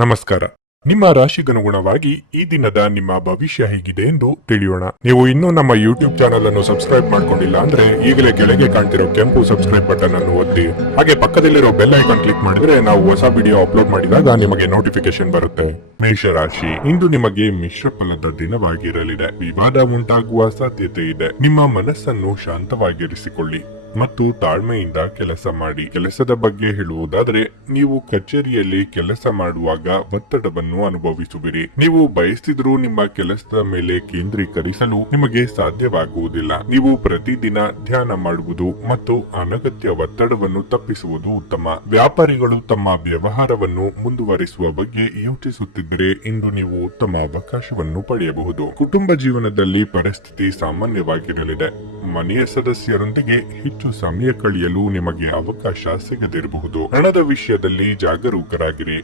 ನಮಸ್ಕಾರ. ನಿಮ್ಮ ರಾಶಿಗನುಗುಣವಾಗಿ ಈ ದಿನದ ನಿಮ್ಮ ಭವಿಷ್ಯ ಹೇಗಿದೆ ಎಂದು ತಿಳಿಯೋಣ. ನೀವು ಇನ್ನೂ ನಮ್ಮ ಯೂಟ್ಯೂಬ್ ಚಾನಲ್ ಅನ್ನು ಸಬ್ಸ್ಕ್ರೈಬ್ ಮಾಡ್ಕೊಂಡಿಲ್ಲ ಅಂದ್ರೆ ಈಗಲೇ ಕೆಳಗೆ ಕಾಣ್ತಿರೋ ಕೆಂಪು ಸಬ್ಸ್ಕ್ರೈಬ್ ಬಟನ್ ಅನ್ನು ಒತ್ತಿ, ಹಾಗೆ ಪಕ್ಕದಲ್ಲಿರೋ ಬೆಲ್ ಐಕಾನ್ ಕ್ಲಿಕ್ ಮಾಡಿದ್ರೆ ನಾವು ಹೊಸ ವಿಡಿಯೋ ಅಪ್ಲೋಡ್ ಮಾಡಿದಾಗ ನಿಮಗೆ ನೋಟಿಫಿಕೇಶನ್ ಬರುತ್ತೆ. ಮೇಷರಾಶಿ, ಇಂದು ನಿಮಗೆ ಮಿಶ್ರ ಫಲದ ದಿನವಾಗಿರಲಿದೆ. ವಿವಾದ ಉಂಟಾಗುವ ಸಾಧ್ಯತೆ ಇದೆ. ನಿಮ್ಮ ಮನಸ್ಸನ್ನು ಶಾಂತವಾಗಿರಿಸಿಕೊಳ್ಳಿ ಮತ್ತು ತಾಳ್ಮೆಯಿಂದ ಕೆಲಸ ಮಾಡಿ. ಕೆಲಸದ ಬಗ್ಗೆ ಹೇಳುವುದಾದರೆ, ನೀವು ಕಚೇರಿಯಲ್ಲಿ ಕೆಲಸ ಮಾಡುವಾಗ ಒತ್ತಡವನ್ನು ಅನುಭವಿಸುವಿರಿ. ನೀವು ಬಯಸಿದ್ರೂ ನಿಮ್ಮ ಕೆಲಸದ ಮೇಲೆ ಕೇಂದ್ರೀಕರಿಸಲು ನಿಮಗೆ ಸಾಧ್ಯವಾಗುವುದಿಲ್ಲ. ನೀವು ಪ್ರತಿದಿನ ಧ್ಯಾನ ಮಾಡುವುದು ಮತ್ತು ಅನಗತ್ಯ ಒತ್ತಡವನ್ನು ತಪ್ಪಿಸುವುದು ಉತ್ತಮ. ವ್ಯಾಪಾರಿಗಳು ತಮ್ಮ ವ್ಯವಹಾರವನ್ನು ಮುಂದುವರಿಸುವ ಬಗ್ಗೆ ಯೋಚಿಸುತ್ತಿದ್ದರೆ ಇಂದು ನೀವು ಉತ್ತಮ ಅವಕಾಶವನ್ನು ಪಡೆಯಬಹುದು. ಕುಟುಂಬ ಜೀವನದಲ್ಲಿ ಪರಿಸ್ಥಿತಿ ಸಾಮಾನ್ಯವಾಗಿರಲಿದೆ. ಮನೆಯ ಸದಸ್ಯರೊಂದಿಗೆ ಹೆಚ್ಚು ಸಮಯ ಕಳೆಯಲು ನಿಮಗೆ ಅವಕಾಶ ಸಿಗದಿರಬಹುದು. ಹಣದ ವಿಷಯದಲ್ಲಿ ಜಾಗರೂಕರಾಗಿರಿ.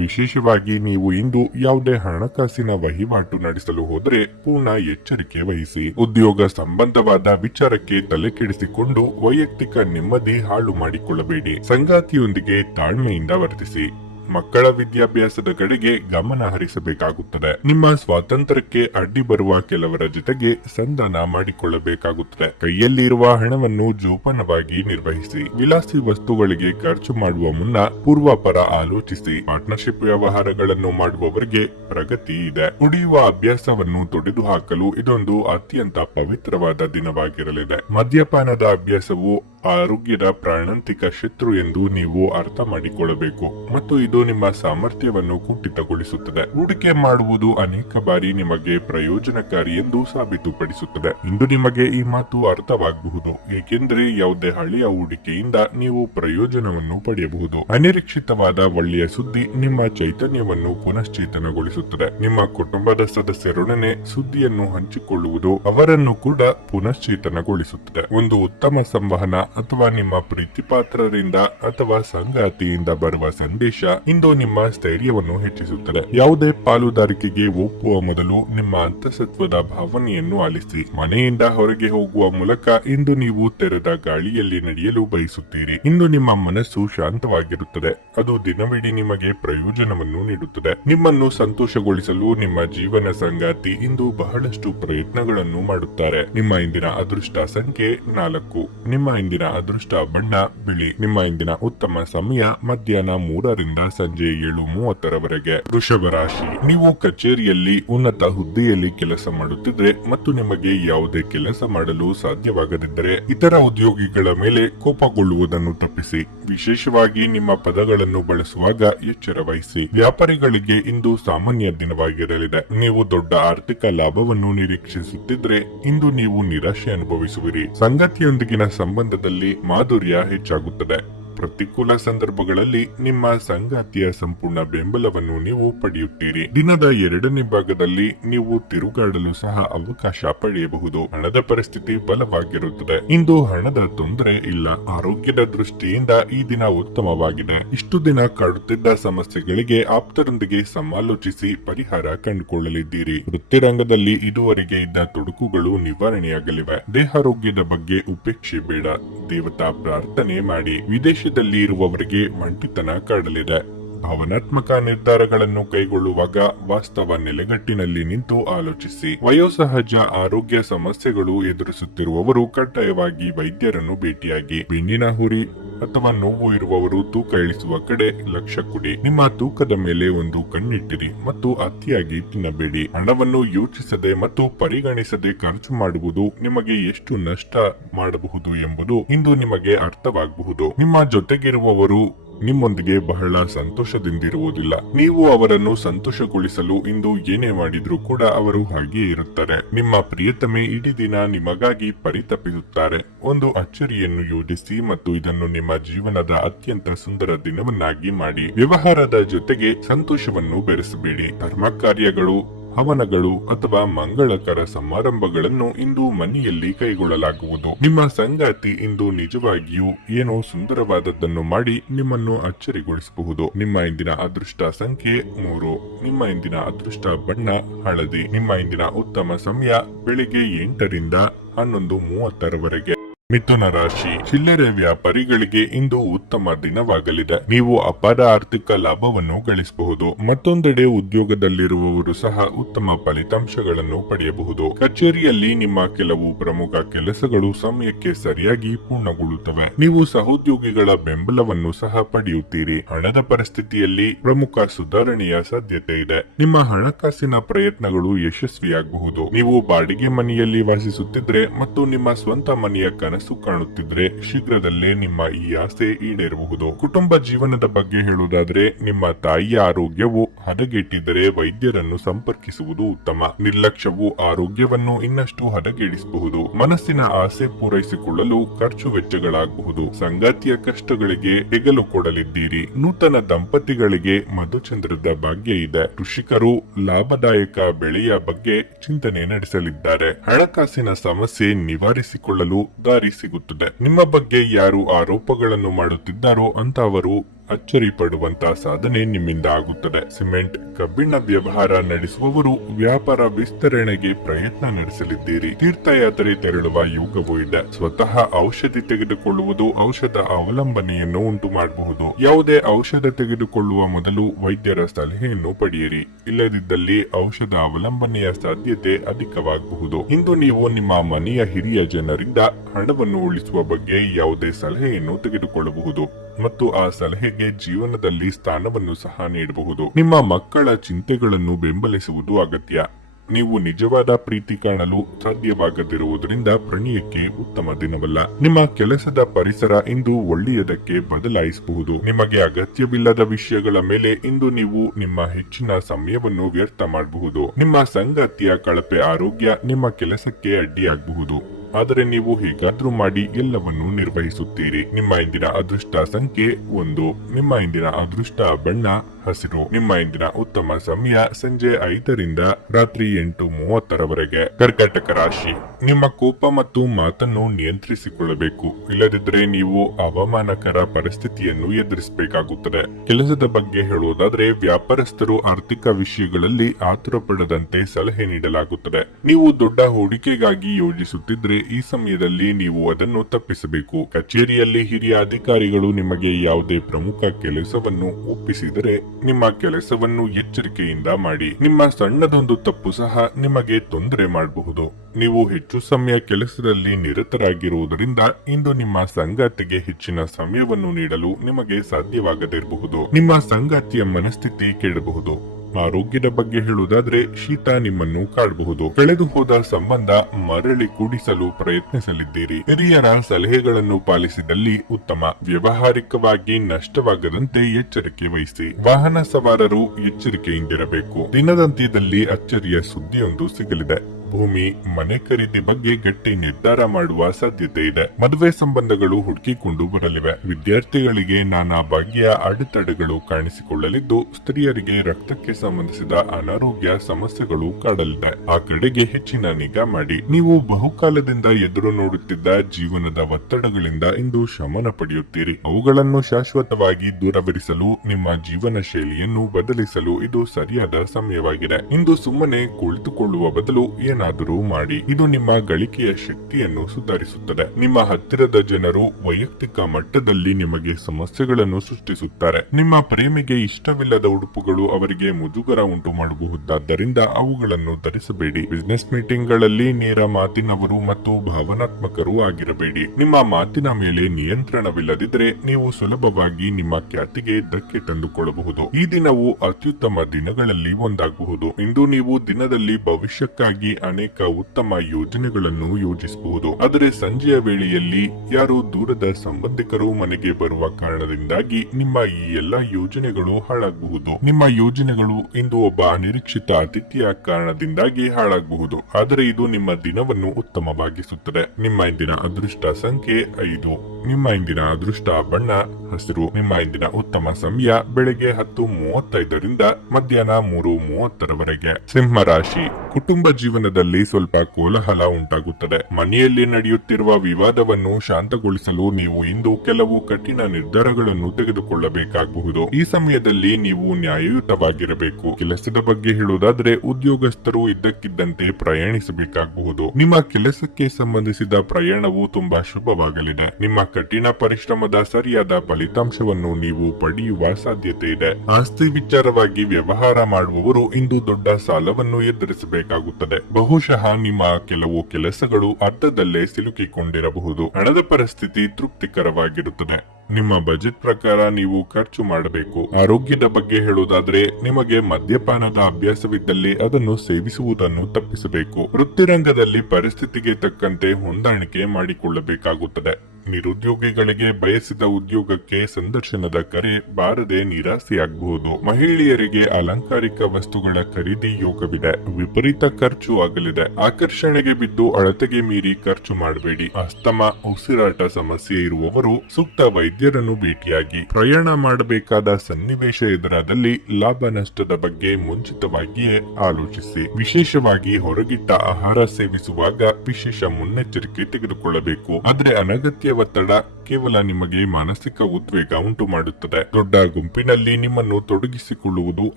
ವಿಶೇಷವಾಗಿ ನೀವು ಇಂದು ಯಾವುದೇ ಹಣಕಾಸಿನ ವಹಿವಾಟು ನಡೆಸಲು ಹೋದರೆ ಪೂರ್ಣ ಎಚ್ಚರಿಕೆ ವಹಿಸಿ. ಉದ್ಯೋಗ ಸಂಬಂಧವಾದ ವಿಚಾರಕ್ಕೆ ತಲೆ ಕೆಡಿಸಿಕೊಂಡು ವೈಯಕ್ತಿಕ ನೆಮ್ಮದಿ ಹಾಳು ಮಾಡಿಕೊಳ್ಳಬೇಡಿ. ಸಂಗಾತಿಯೊಂದಿಗೆ ತಾಳ್ಮೆಯಿಂದ ವರ್ತಿಸಿ. ಮಕ್ಕಳ ವಿದ್ಯಾಭ್ಯಾಸದ ಕಡೆಗೆ ಗಮನ ಹರಿಸಬೇಕಾಗುತ್ತದೆ. ನಿಮ್ಮ ಸ್ವಾತಂತ್ರ್ಯಕ್ಕೆ ಅಡ್ಡಿ ಬರುವ ಕೆಲವರ ಜೊತೆಗೆ ಸಂಧಾನ ಮಾಡಿಕೊಳ್ಳಬೇಕಾಗುತ್ತದೆ. ಕೈಯಲ್ಲಿ ಇರುವ ಹಣವನ್ನು ಜೋಪಾನವಾಗಿ ನಿರ್ವಹಿಸಿ. ವಿಲಾಸಿ ವಸ್ತುಗಳಿಗೆ ಖರ್ಚು ಮಾಡುವ ಮುನ್ನ ಪೂರ್ವಾಪರ ಆಲೋಚಿಸಿ. ಪಾರ್ಟ್ನರ್ಶಿಪ್ ವ್ಯವಹಾರಗಳನ್ನು ಮಾಡುವವರಿಗೆ ಪ್ರಗತಿ ಇದೆ. ಕುಡಿಯುವ ಅಭ್ಯಾಸವನ್ನು ತೊಡೆದು ಹಾಕಲು ಇದೊಂದು ಅತ್ಯಂತ ಪವಿತ್ರವಾದ ದಿನವಾಗಿರಲಿದೆ. ಮದ್ಯಪಾನದ ಅಭ್ಯಾಸವು ಆರೋಗ್ಯದ ಪ್ರಾಣಾಂತಿಕ ಶತ್ರು ಎಂದು ನೀವು ಅರ್ಥ ಮಾಡಿಕೊಳ್ಳಬೇಕು ಮತ್ತು ಇದು ನಿಮ್ಮ ಸಾಮರ್ಥ್ಯವನ್ನು ಕುಂಠಿತಗೊಳಿಸುತ್ತದೆ. ಹೂಡಿಕೆ ಮಾಡುವುದು ಅನೇಕ ಬಾರಿ ನಿಮಗೆ ಪ್ರಯೋಜನಕಾರಿ ಎಂದು ಸಾಬೀತುಪಡಿಸುತ್ತದೆ. ಇಂದು ನಿಮಗೆ ಈ ಮಾತು ಅರ್ಥವಾಗಬಹುದು, ಏಕೆಂದರೆ ಯಾವುದೇ ಹಳೆಯ ಹೂಡಿಕೆಯಿಂದ ನೀವು ಪ್ರಯೋಜನವನ್ನು ಪಡೆಯಬಹುದು. ಅನಿರೀಕ್ಷಿತವಾದ ಒಳ್ಳೆಯ ಸುದ್ದಿ ನಿಮ್ಮ ಚೈತನ್ಯವನ್ನು ಪುನಶ್ಚೇತನಗೊಳಿಸುತ್ತದೆ. ನಿಮ್ಮ ಕುಟುಂಬದ ಸದಸ್ಯರೊಡನೆ ಸುದ್ದಿಯನ್ನು ಹಂಚಿಕೊಳ್ಳುವುದು ಅವರನ್ನು ಕೂಡ ಪುನಶ್ಚೇತನಗೊಳಿಸುತ್ತದೆ. ಒಂದು ಉತ್ತಮ ಸಂವಹನ ಅಥವಾ ನಿಮ್ಮ ಪ್ರೀತಿಪಾತ್ರರಿಂದ ಅಥವಾ ಸಂಗಾತಿಯಿಂದ ಬರುವ ಸಂದೇಶ ಇಂದು ನಿಮ್ಮ ಸ್ಥೈರ್ಯವನ್ನು ಹೆಚ್ಚಿಸುತ್ತದೆ. ಯಾವುದೇ ಪಾಲುದಾರಿಕೆಗೆ ಒಪ್ಪುವ ಮೊದಲು ನಿಮ್ಮ ಅಂತಸತ್ವದ ಭಾವನೆಯನ್ನು ಆಲಿಸಿ. ಮನೆಯಿಂದ ಹೊರಗೆ ಹೋಗುವ ಮೂಲಕ ಇಂದು ನೀವು ತೆರೆದ ಗಾಳಿಯಲ್ಲಿ ನಡೆಯಲು ಬಯಸುತ್ತೀರಿ. ಇಂದು ನಿಮ್ಮ ಮನಸ್ಸು ಶಾಂತವಾಗಿರುತ್ತದೆ. ಅದು ದಿನವಿಡೀ ನಿಮಗೆ ಪ್ರಯೋಜನವನ್ನು ನೀಡುತ್ತದೆ. ನಿಮ್ಮನ್ನು ಸಂತೋಷಗೊಳಿಸಲು ನಿಮ್ಮ ಜೀವನ ಸಂಗಾತಿ ಇಂದು ಬಹಳಷ್ಟು ಪ್ರಯತ್ನಗಳನ್ನು ಮಾಡುತ್ತಾರೆ. ನಿಮ್ಮ ಇಂದಿನ ಅದೃಷ್ಟ ಸಂಖ್ಯೆ 4. ನಿಮ್ಮ ಇಂದಿನ ಅದೃಷ್ಟ ಬಣ್ಣ ಬಿಳಿ. ನಿಮ್ಮ ಇಂದಿನ ಉತ್ತಮ ಸಮಯ ಮಧ್ಯಾಹ್ನ 3ರಿಂದ ಸಂಜೆ 7:30ರವರೆಗೆ. ವೃಷಭ ರಾಶಿ, ನೀವು ಕಚೇರಿಯಲ್ಲಿ ಉನ್ನತ ಹುದ್ದೆಯಲ್ಲಿ ಕೆಲಸ ಮಾಡುತ್ತಿದ್ರೆ ಮತ್ತು ನಿಮಗೆ ಯಾವುದೇ ಕೆಲಸ ಮಾಡಲು ಸಾಧ್ಯವಾಗದಿದ್ದರೆ ಇತರ ಉದ್ಯೋಗಿಗಳ ಮೇಲೆ ಕೋಪಗೊಳ್ಳುವುದನ್ನು ತಪ್ಪಿಸಿ. ವಿಶೇಷವಾಗಿ ನಿಮ್ಮ ಪದಗಳನ್ನು ಬಳಸುವಾಗ ಎಚ್ಚರ ವಹಿಸಿ. ವ್ಯಾಪಾರಿಗಳಿಗೆ ಇಂದು ಸಾಮಾನ್ಯ ದಿನವಾಗಿರಲಿದೆ. ನೀವು ದೊಡ್ಡ ಆರ್ಥಿಕ ಲಾಭವನ್ನು ನಿರೀಕ್ಷಿಸುತ್ತಿದ್ರೆ ಇಂದು ನೀವು ನಿರಾಶೆ ಅನುಭವಿಸುವಿರಿ. ಸಂಗಾತಿಯೊಂದಿಗಿನ ಸಂಬಂಧದಲ್ಲಿ ಮಾಧುರ್ಯ ಹೆಚ್ಚಾಗುತ್ತದೆ. ಪ್ರತಿಕೂಲ ಸಂದರ್ಭಗಳಲ್ಲಿ ನಿಮ್ಮ ಸಂಗಾತಿಯ ಸಂಪೂರ್ಣ ಬೆಂಬಲವನ್ನು ನೀವು ಪಡೆಯುತ್ತೀರಿ. ದಿನದ 2ನೇ ಭಾಗದಲ್ಲಿ ನೀವು ತಿರುಗಾಡಲು ಸಹ ಅವಕಾಶ ಪಡೆಯಬಹುದು. ಹಣದ ಪರಿಸ್ಥಿತಿ ಬಲವಾಗಿರುತ್ತದೆ. ಇಂದು ಹಣದ ತೊಂದರೆ ಇಲ್ಲ. ಆರೋಗ್ಯದ ದೃಷ್ಟಿಯಿಂದ ಈ ದಿನ ಉತ್ತಮವಾಗಿದೆ. ಇಷ್ಟು ದಿನ ಕಾಡುತ್ತಿದ್ದ ಸಮಸ್ಯೆಗಳಿಗೆ ಆಪ್ತರೊಂದಿಗೆ ಸಮಾಲೋಚಿಸಿ ಪರಿಹಾರ ಕಂಡುಕೊಳ್ಳಲಿದ್ದೀರಿ. ವೃತ್ತಿರಂಗದಲ್ಲಿ ಇದುವರೆಗೆ ಇದ್ದ ತೊಡಕುಗಳು ನಿವಾರಣೆಯಾಗಲಿವೆ. ದೇಹಾರೋಗ್ಯದ ಬಗ್ಗೆ ಉಪೇಕ್ಷೆ ಬೇಡ. ದೇವತಾ ಪ್ರಾರ್ಥನೆ ಮಾಡಿ. ವಿದೇಶದಲ್ಲಿ ಇರುವವರಿಗೆ ಒಂಟಿತನ ಕಾಡಲಿದೆ. ಭಾವನಾತ್ಮಕ ನಿರ್ಧಾರಗಳನ್ನು ಕೈಗೊಳ್ಳುವಾಗ ವಾಸ್ತವ ನೆಲೆಗಟ್ಟಿನಲ್ಲಿ ನಿಂತು ಆಲೋಚಿಸಿ. ವಯೋಸಹಜ ಆರೋಗ್ಯ ಸಮಸ್ಯೆಗಳು ಎದುರಿಸುತ್ತಿರುವವರು ಕಡ್ಡಾಯವಾಗಿ ವೈದ್ಯರನ್ನು ಭೇಟಿಯಾಗಿ. ಬೆನ್ನಿನ ಹುರಿ ಅಥವಾ ನೋವು ಇರುವವರು ತೂಕ ಇಳಿಸುವ ಕಡೆ ಲಕ್ಷ್ಯ ಕೊಡಿ. ನಿಮ್ಮ ತೂಕದ ಮೇಲೆ ಒಂದು ಕಣ್ಣಿಟ್ಟಿರಿ ಮತ್ತು ಅತಿಯಾಗಿ ತಿನ್ನಬೇಡಿ. ಹಣವನ್ನು ಯೋಚಿಸದೆ ಮತ್ತು ಪರಿಗಣಿಸದೆ ಖರ್ಚು ಮಾಡುವುದು ನಿಮಗೆ ಎಷ್ಟು ನಷ್ಟ ಮಾಡಬಹುದು ಎಂಬುದು ಇಂದು ನಿಮಗೆ ಅರ್ಥವಾಗಬಹುದು. ನಿಮ್ಮ ಜೊತೆಗಿರುವವರು ನಿಮ್ಮೊಂದಿಗೆ ಬಹಳ ಸಂತೋಷದಿಂದಿರುವುದಿಲ್ಲ. ನೀವು ಅವರನ್ನು ಸಂತೋಷಗೊಳಿಸಲು ಇಂದು ಏನೇ ಮಾಡಿದ್ರೂ ಕೂಡ ಅವರು ಹಾಗೆಯೇ ಇರುತ್ತಾರೆ. ನಿಮ್ಮ ಪ್ರಿಯತಮೆ ಇಡೀ ದಿನ ನಿಮಗಾಗಿ ಪರಿತಪಿಸುತ್ತಾರೆ. ಒಂದು ಅಚ್ಚರಿಯನ್ನು ಯೋಜಿಸಿ ಮತ್ತು ಇದನ್ನು ನಿಮ್ಮ ಜೀವನದ ಅತ್ಯಂತ ಸುಂದರ ದಿನವನ್ನಾಗಿ ಮಾಡಿ. ವ್ಯವಹಾರದ ಜೊತೆಗೆ ಸಂತೋಷವನ್ನು ಬೆರೆಸಬೇಡಿ. ಧರ್ಮ ಕಾರ್ಯಗಳು, ಹವನಗಳು ಅಥವಾ ಮಂಗಳಕರ ಸಮಾರಂಭಗಳನ್ನು ಇಂದು ಮನೆಯಲ್ಲಿ ಕೈಗೊಳ್ಳಲಾಗುವುದು. ನಿಮ್ಮ ಸಂಗಾತಿ ಇಂದು ನಿಜವಾಗಿಯೂ ಏನೋ ಸುಂದರವಾದದ್ದನ್ನು ಮಾಡಿ ನಿಮ್ಮನ್ನು ಅಚ್ಚರಿಗೊಳಿಸಬಹುದು. ನಿಮ್ಮ ಇಂದಿನ ಅದೃಷ್ಟ ಸಂಖ್ಯೆ 3. ನಿಮ್ಮ ಇಂದಿನ ಅದೃಷ್ಟ ಬಣ್ಣ ಹಳದಿ. ನಿಮ್ಮ ಇಂದಿನ ಉತ್ತಮ ಸಮಯ ಬೆಳಿಗ್ಗೆ 8ರಿಂದ 11:30ರವರೆಗೆ. ಮಿಥುನ ರಾಶಿ ಚಿಲ್ಲರೆ ವ್ಯಾಪಾರಿಗಳಿಗೆ ಇಂದು ಉತ್ತಮ ದಿನವಾಗಲಿದೆ. ನೀವು ಅಪಾರ ಆರ್ಥಿಕ ಲಾಭವನ್ನು ಗಳಿಸಬಹುದು. ಮತ್ತೊಂದೆಡೆ ಉದ್ಯೋಗದಲ್ಲಿರುವವರು ಸಹ ಉತ್ತಮ ಫಲಿತಾಂಶಗಳನ್ನು ಪಡೆಯಬಹುದು. ಕಚೇರಿಯಲ್ಲಿ ನಿಮ್ಮ ಕೆಲವು ಪ್ರಮುಖ ಕೆಲಸಗಳು ಸಮಯಕ್ಕೆ ಸರಿಯಾಗಿ ಪೂರ್ಣಗೊಳ್ಳುತ್ತವೆ. ನೀವು ಸಹೋದ್ಯೋಗಿಗಳ ಬೆಂಬಲವನ್ನು ಸಹ ಪಡೆಯುತ್ತೀರಿ. ಹಣದ ಪರಿಸ್ಥಿತಿಯಲ್ಲಿ ಪ್ರಮುಖ ಸುಧಾರಣೆಯ ಸಾಧ್ಯತೆ ಇದೆ. ನಿಮ್ಮ ಹಣಕಾಸಿನ ಪ್ರಯತ್ನಗಳು ಯಶಸ್ವಿಯಾಗಬಹುದು. ನೀವು ಬಾಡಿಗೆ ಮನೆಯಲ್ಲಿ ವಾಸಿಸುತ್ತಿದ್ರೆ ಮತ್ತು ನಿಮ್ಮ ಸ್ವಂತ ಮನೆಯ ಕನಸು ಕಾಣುತ್ತಿದ್ರೆ ಶೀಘ್ರದಲ್ಲೇ ನಿಮ್ಮ ಈ ಆಸೆ ಈಡೇರಬಹುದು. ಕುಟುಂಬ ಜೀವನದ ಬಗ್ಗೆ ಹೇಳುವುದಾದ್ರೆ ನಿಮ್ಮ ತಾಯಿಯ ಆರೋಗ್ಯವು ಹದಗೆಟ್ಟಿದ್ದರೆ ವೈದ್ಯರನ್ನು ಸಂಪರ್ಕಿಸುವುದು ಉತ್ತಮ. ನಿರ್ಲಕ್ಷ್ಯವು ಆರೋಗ್ಯವನ್ನು ಇನ್ನಷ್ಟು ಹದಗೆಡಿಸಬಹುದು. ಮನಸ್ಸಿನ ಆಸೆ ಪೂರೈಸಿಕೊಳ್ಳಲು ಖರ್ಚು ವೆಚ್ಚಗಳಾಗಬಹುದು. ಸಂಗಾತಿಯ ಕಷ್ಟಗಳಿಗೆ ಹೆಗಲು ಕೊಡಲಿದ್ದೀರಿ. ನೂತನ ದಂಪತಿಗಳಿಗೆ ಮಧುಚಂದ್ರದ ಭಾಗ್ಯ ಇದೆ. ಕೃಷಿಕರು ಲಾಭದಾಯಕ ಬೆಳೆಯ ಬಗ್ಗೆ ಚಿಂತನೆ ನಡೆಸಲಿದ್ದಾರೆ. ಹಣಕಾಸಿನ ಸಮಸ್ಯೆ ನಿವಾರಿಸಿಕೊಳ್ಳಲು ದಾರಿ ಸಿಗುತ್ತದೆ. ನಿಮ್ಮ ಬಗ್ಗೆ ಯಾರು ಆರೋಪಗಳನ್ನು ಮಾಡುತ್ತಿದ್ದಾರೋ ಅಂತವರು ಅಚ್ಚರಿ ಪಡುವಂತಹ ಸಾಧನೆ ನಿಮ್ಮಿಂದ ಆಗುತ್ತದೆ. ಸಿಮೆಂಟ್, ಕಬ್ಬಿಣ ವ್ಯವಹಾರ ನಡೆಸುವವರು ವ್ಯಾಪಾರ ವಿಸ್ತರಣೆಗೆ ಪ್ರಯತ್ನ ನಡೆಸಲಿದ್ದೀರಿ. ತೀರ್ಥಯಾತ್ರೆ ತೆರಳುವ ಯೋಗವೂ ಇದೆ. ಸ್ವತಃ ಔಷಧಿ ತೆಗೆದುಕೊಳ್ಳುವುದು ಔಷಧ ಅವಲಂಬನೆಯನ್ನು ಉಂಟು ಮಾಡಬಹುದು. ಯಾವುದೇ ಔಷಧ ತೆಗೆದುಕೊಳ್ಳುವ ಮೊದಲು ವೈದ್ಯರ ಸಲಹೆಯನ್ನು ಪಡೆಯಿರಿ. ಇಲ್ಲದಿದ್ದಲ್ಲಿ ಔಷಧ ಅವಲಂಬನೆಯ ಸಾಧ್ಯತೆ ಅಧಿಕವಾಗಬಹುದು. ಇಂದು ನೀವು ನಿಮ್ಮ ಮನೆಯ ಹಿರಿಯ ಜನರಿಂದ ಹಣವನ್ನು ಉಳಿಸುವ ಬಗ್ಗೆ ಯಾವುದೇ ಸಲಹೆಯನ್ನು ತೆಗೆದುಕೊಳ್ಳಬಹುದು ಮತ್ತು ಆ ಸಲಹೆಗೆ ಜೀವನದಲ್ಲಿ ಸ್ಥಾನವನ್ನು ಸಹ ನೀಡಬಹುದು. ನಿಮ್ಮ ಮಕ್ಕಳ ಚಿಂತೆಗಳನ್ನು ಬೆಂಬಲಿಸುವುದು ಅಗತ್ಯ. ನೀವು ನಿಜವಾದ ಪ್ರೀತಿ ಕಾಣಲು ಸಾಧ್ಯವಾಗದಿರುವುದರಿಂದ ಪ್ರಣಯಕ್ಕೆ ಉತ್ತಮ ದಿನವಲ್ಲ. ನಿಮ್ಮ ಕೆಲಸದ ಪರಿಸರ ಇಂದು ಒಳ್ಳೆಯದಕ್ಕೆ ಬದಲಾಯಿಸಬಹುದು. ನಿಮಗೆ ಅಗತ್ಯವಿಲ್ಲದ ವಿಷಯಗಳ ಮೇಲೆ ಇಂದು ನೀವು ನಿಮ್ಮ ಹೆಚ್ಚಿನ ಸಮಯವನ್ನು ವ್ಯರ್ಥ ಮಾಡಬಹುದು. ನಿಮ್ಮ ಸಂಗಾತಿಯ ಕಳಪೆ ಆರೋಗ್ಯ ನಿಮ್ಮ ಕೆಲಸಕ್ಕೆ ಅಡ್ಡಿಯಾಗಬಹುದು. ಆದರೆ ನೀವು ಹೇಗಾದ್ರೂ ಮಾಡಿ ಎಲ್ಲವನ್ನೂ ನಿರ್ವಹಿಸುತ್ತೀರಿ. ನಿಮ್ಮ ಇಂದಿನ ಅದೃಷ್ಟ ಸಂಖ್ಯೆ 1. ನಿಮ್ಮ ಇಂದಿನ ಅದೃಷ್ಟ ಬಣ್ಣ ಹಸಿರು. ನಿಮ್ಮ ಇಂದಿನ ಉತ್ತಮ ಸಮಯ ಸಂಜೆ 5 ರಿಂದ ರಾತ್ರಿ 8:30 ಕರ್ಕಾಟಕ ರಾಶಿ ನಿಮ್ಮ ಕೋಪ ಮತ್ತು ಮಾತನ್ನು ನಿಯಂತ್ರಿಸಿಕೊಳ್ಳಬೇಕು. ಇಲ್ಲದಿದ್ದರೆ ನೀವು ಅವಮಾನಕರ ಪರಿಸ್ಥಿತಿಯನ್ನು ಎದುರಿಸಬೇಕಾಗುತ್ತದೆ. ಕೆಲಸದ ಬಗ್ಗೆ ಹೇಳುವುದಾದ್ರೆ ವ್ಯಾಪಾರಸ್ಥರು ಆರ್ಥಿಕ ವಿಷಯಗಳಲ್ಲಿ ಆತುರ ಪಡದಂತೆ ಸಲಹೆ ನೀಡಲಾಗುತ್ತದೆ. ನೀವು ದೊಡ್ಡ ಹೂಡಿಕೆಗಾಗಿ ಯೋಜಿಸುತ್ತಿದ್ರೆ ಈ ಸಮಯದಲ್ಲಿ ನೀವು ಅದನ್ನು ತಪ್ಪಿಸಬೇಕು. ಕಚೇರಿಯಲ್ಲಿ ಹಿರಿಯ ಅಧಿಕಾರಿಗಳು ನಿಮಗೆ ಯಾವುದೇ ಪ್ರಮುಖ ಕೆಲಸವನ್ನು ಒಪ್ಪಿಸಿದರೆ ನಿಮ್ಮ ಕೆಲಸವನ್ನು ಎಚ್ಚರಿಕೆಯಿಂದ ಮಾಡಿ. ನಿಮ್ಮ ಸಣ್ಣದೊಂದು ತಪ್ಪು ಸಹ ನಿಮಗೆ ತೊಂದರೆ ಮಾಡಬಹುದು. ನೀವು ಹೆಚ್ಚು ಸಮಯ ಕೆಲಸದಲ್ಲಿ ನಿರತರಾಗಿರುವುದರಿಂದ ಇಂದು ನಿಮ್ಮ ಸಂಗಾತಿಗೆ ಹೆಚ್ಚಿನ ಸಮಯವನ್ನು ನೀಡಲು ನಿಮಗೆ ಸಾಧ್ಯವಾಗದಿರಬಹುದು. ನಿಮ್ಮ ಸಂಗಾತಿಯ ಮನಸ್ಥಿತಿ ಕೆಡಬಹುದು. ಆರೋಗ್ಯದ ಬಗ್ಗೆ ಹೇಳುವುದಾದ್ರೆ ಶೀತ ನಿಮ್ಮನ್ನು ಕಾಡಬಹುದು. ಕಳೆದು ಹೋದ ಸಂಬಂಧ ಮರಳಿ ಕೂಡಿಸಲು ಪ್ರಯತ್ನಿಸಲಿದ್ದೀರಿ. ಹಿರಿಯರ ಸಲಹೆಗಳನ್ನು ಪಾಲಿಸಿದಲ್ಲಿ ಉತ್ತಮ. ವ್ಯವಹಾರಿಕವಾಗಿ ನಷ್ಟವಾಗದಂತೆ ಎಚ್ಚರಿಕೆ ವಹಿಸಿ. ವಾಹನ ಸವಾರರು ಎಚ್ಚರಿಕೆಯಿಂದಿರಬೇಕು. ದಿನದಂತ್ಯದಲ್ಲಿ ಅಚ್ಚರಿಯ ಸುದ್ದಿಯೊಂದು ಸಿಗಲಿದೆ. ಭೂಮಿ, ಮನೆ ಖರೀದಿ ಬಗ್ಗೆ ಗಟ್ಟಿ ನಿರ್ಧಾರ ಮಾಡುವ ಸಾಧ್ಯತೆ ಇದೆ. ಮದುವೆ ಸಂಬಂಧಗಳು ಹುಡುಕಿಕೊಂಡು ಬರಲಿವೆ. ವಿದ್ಯಾರ್ಥಿಗಳಿಗೆ ನಾನಾ ಬಗೆಯ ಅಡೆತಡೆಗಳು ಕಾಣಿಸಿಕೊಳ್ಳಲಿದ್ದು ಸ್ತ್ರೀಯರಿಗೆ ರಕ್ತಕ್ಕೆ ಸಂಬಂಧಿಸಿದ ಅನಾರೋಗ್ಯ ಸಮಸ್ಯೆಗಳು ಕಾಡಲಿದೆ. ಆ ಕಡೆಗೆ ಹೆಚ್ಚಿನ ನಿಗಾ ಮಾಡಿ. ನೀವು ಬಹುಕಾಲದಿಂದ ಎದುರು ನೋಡುತ್ತಿದ್ದ ಜೀವನದ ಒತ್ತಡಗಳಿಂದ ಇಂದು ಶಮನ ಪಡೆಯುತ್ತೀರಿ. ಅವುಗಳನ್ನು ಶಾಶ್ವತವಾಗಿ ದೂರವಿರಿಸಲು ನಿಮ್ಮ ಜೀವನ ಶೈಲಿಯನ್ನು ಬದಲಿಸಲು ಇದು ಸರಿಯಾದ ಸಮಯವಾಗಿದೆ. ಇಂದು ಸುಮ್ಮನೆ ಕುಳಿತುಕೊಳ್ಳುವ ಬದಲು ಏನಾದರೂ ಮಾಡಿ. ಇದು ನಿಮ್ಮ ಗಳಿಕೆಯ ಶಕ್ತಿಯನ್ನು ಸುಧಾರಿಸುತ್ತದೆ. ನಿಮ್ಮ ಹತ್ತಿರದ ಜನರು ವೈಯಕ್ತಿಕ ಮಟ್ಟದಲ್ಲಿ ನಿಮಗೆ ಸಮಸ್ಯೆಗಳನ್ನು ಸೃಷ್ಟಿಸುತ್ತಾರೆ. ನಿಮ್ಮ ಪ್ರೇಮಿಗೆ ಇಷ್ಟವಿಲ್ಲದ ಉಡುಪುಗಳು ಅವರಿಗೆ ಮುಜುಗರ ಉಂಟು ಮಾಡಬಹುದಾದ್ದರಿಂದ ಅವುಗಳನ್ನು ಧರಿಸಬೇಡಿ. ಬಿಸಿನೆಸ್ ಮೀಟಿಂಗ್ ಗಳಲ್ಲಿ ನೇರ ಮಾತಿನವರು ಮತ್ತು ಭಾವನಾತ್ಮಕರು ಆಗಿರಬೇಡಿ. ನಿಮ್ಮ ಮಾತಿನ ಮೇಲೆ ನಿಯಂತ್ರಣವಿಲ್ಲದಿದ್ದರೆ ನೀವು ಸುಲಭವಾಗಿ ನಿಮ್ಮ ಖ್ಯಾತಿಗೆ ಧಕ್ಕೆ ತಂದುಕೊಳ್ಳಬಹುದು. ಈ ದಿನವು ಅತ್ಯುತ್ತಮ ದಿನಗಳಲ್ಲಿ ಒಂದಾಗಬಹುದು. ಇಂದು ನೀವು ದಿನದಲ್ಲಿ ಭವಿಷ್ಯಕ್ಕಾಗಿ ಅನೇಕ ಉತ್ತಮ ಯೋಜನೆಗಳನ್ನು ಯೋಜಿಸಬಹುದು. ಆದರೆ ಸಂಜೆಯ ವೇಳೆಯಲ್ಲಿ ಯಾರೋ ದೂರದ ಸಂಬಂಧಿಕರು ಮನೆಗೆ ಬರುವ ಕಾರಣದಿಂದಾಗಿ ನಿಮ್ಮ ಈ ಎಲ್ಲಾ ಯೋಜನೆಗಳು ಹಾಳಾಗಬಹುದು. ನಿಮ್ಮ ಯೋಜನೆಗಳು ಇಂದು ಒಬ್ಬ ಅನಿರೀಕ್ಷಿತ ಅತಿಥಿಯ ಕಾರಣದಿಂದಾಗಿ ಹಾಳಾಗಬಹುದು. ಆದರೆ ಇದು ನಿಮ್ಮ ದಿನವನ್ನು ಉತ್ತಮವಾಗಿಸುತ್ತದೆ. ನಿಮ್ಮ ಇಂದಿನ ಅದೃಷ್ಟ ಸಂಖ್ಯೆ 5. ನಿಮ್ಮ ಇಂದಿನ ಅದೃಷ್ಟ ಬಣ್ಣ ಹಸಿರು. ನಿಮ್ಮ ಇಂದಿನ ಉತ್ತಮ ಸಮಯ ಬೆಳಗ್ಗೆ 10:35 ರಿಂದ ಮಧ್ಯಾಹ್ನ 3:30 ಸಿಂಹ ರಾಶಿ ಕುಟುಂಬ ಜೀವನದ ಕುಟುಂಬದಲ್ಲಿ ಸ್ವಲ್ಪ ಕೋಲಾಹಲ ಉಂಟಾಗುತ್ತದೆ. ಮನೆಯಲ್ಲಿ ನಡೆಯುತ್ತಿರುವ ವಿವಾದವನ್ನು ಶಾಂತಗೊಳಿಸಲು ನೀವು ಇಂದು ಕೆಲವು ಕಠಿಣ ನಿರ್ಧಾರಗಳನ್ನು ತೆಗೆದುಕೊಳ್ಳಬೇಕಾಗಬಹುದು. ಈ ಸಮಯದಲ್ಲಿ ನೀವು ನ್ಯಾಯಯುತವಾಗಿರಬೇಕು. ಕೆಲಸದ ಬಗ್ಗೆ ಹೇಳುವುದಾದ್ರೆ ಉದ್ಯೋಗಸ್ಥರು ಇದ್ದಕ್ಕಿದ್ದಂತೆ ಪ್ರಯಾಣಿಸಬೇಕಾಗಬಹುದು. ನಿಮ್ಮ ಕೆಲಸಕ್ಕೆ ಸಂಬಂಧಿಸಿದ ಪ್ರಯಾಣವು ತುಂಬಾ ಶುಭವಾಗಲಿದೆ. ನಿಮ್ಮ ಕಠಿಣ ಪರಿಶ್ರಮದ ಸರಿಯಾದ ಫಲಿತಾಂಶವನ್ನು ನೀವು ಪಡೆಯುವ ಸಾಧ್ಯತೆ ಇದೆ. ಆಸ್ತಿ ವಿಚಾರವಾಗಿ ವ್ಯವಹಾರ ಮಾಡುವವರು ಇಂದು ದೊಡ್ಡ ಸಾಲವನ್ನು ಎದುರಿಸಬೇಕಾಗುತ್ತದೆ. ಬಹುಶಃ ನಿಮ್ಮ ಕೆಲವು ಕೆಲಸಗಳು ಅರ್ಧದಲ್ಲೇ ಸಿಲುಕಿಕೊಂಡಿರಬಹುದು. ಹಣದ ಪರಿಸ್ಥಿತಿ ತೃಪ್ತಿಕರವಾಗಿರುತ್ತದೆ. ನಿಮ್ಮ ಬಜೆಟ್ ಪ್ರಕಾರ ನೀವು ಖರ್ಚು ಮಾಡಬೇಕು. ಆರೋಗ್ಯದ ಬಗ್ಗೆ ಹೇಳುವುದಾದ್ರೆ ನಿಮಗೆ ಮದ್ಯಪಾನದ ಅಭ್ಯಾಸವಿದ್ದಲ್ಲಿ ಅದನ್ನು ಸೇವಿಸುವುದನ್ನು ತಪ್ಪಿಸಬೇಕು. ವೃತ್ತಿರಂಗದಲ್ಲಿ ಪರಿಸ್ಥಿತಿಗೆ ತಕ್ಕಂತೆ ಹೊಂದಾಣಿಕೆ ಮಾಡಿಕೊಳ್ಳಬೇಕಾಗುತ್ತದೆ. ನಿರುದ್ಯೋಗಿಗಳಿಗೆ ಬಯಸಿದ ಉದ್ಯೋಗಕ್ಕೆ ಸಂದರ್ಶನದ ಕರೆ ಬಾರದೆ ನಿರಾಸೆಯಾಗಬಹುದು. ಮಹಿಳೆಯರಿಗೆ ಅಲಂಕಾರಿಕ ವಸ್ತುಗಳ ಖರೀದಿ ಯೋಗವಿದೆ. ವಿಪರೀತ ಖರ್ಚು ಆಗಲಿದೆ. ಆಕರ್ಷಣೆಗೆ ಬಿದ್ದು ಅಳತೆಗೆ ಮೀರಿ ಖರ್ಚು ಮಾಡಬೇಡಿ. ಅಸ್ತಮ, ಉಸಿರಾಟ ಸಮಸ್ಯೆ ಇರುವವರು ಸೂಕ್ತ ವೈದ್ಯರನ್ನು ಭೇಟಿಯಾಗಿ. ಪ್ರಯಾಣ ಮಾಡಬೇಕಾದ ಸನ್ನಿವೇಶ ಎದುರಾದಲ್ಲಿ ಲಾಭ ನಷ್ಟದ ಬಗ್ಗೆ ಮುಂಚಿತವಾಗಿಯೇ ಆಲೋಚಿಸಿ. ವಿಶೇಷವಾಗಿ ಹೊರಗಿಟ್ಟ ಆಹಾರ ಸೇವಿಸುವಾಗ ವಿಶೇಷ ಮುನ್ನೆಚ್ಚರಿಕೆ ತೆಗೆದುಕೊಳ್ಳಬೇಕು. ಆದ್ರೆ ಅನಗತ್ಯ ಒತ್ತಡ ಕೇವಲ ನಿಮಗೆ ಮಾನಸಿಕ ಉದ್ವೇಗ ಉಂಟು ಮಾಡುತ್ತದೆ. ದೊಡ್ಡ ಗುಂಪಿನಲ್ಲಿ ನಿಮ್ಮನ್ನು ತೊಡಗಿಸಿಕೊಳ್ಳುವುದು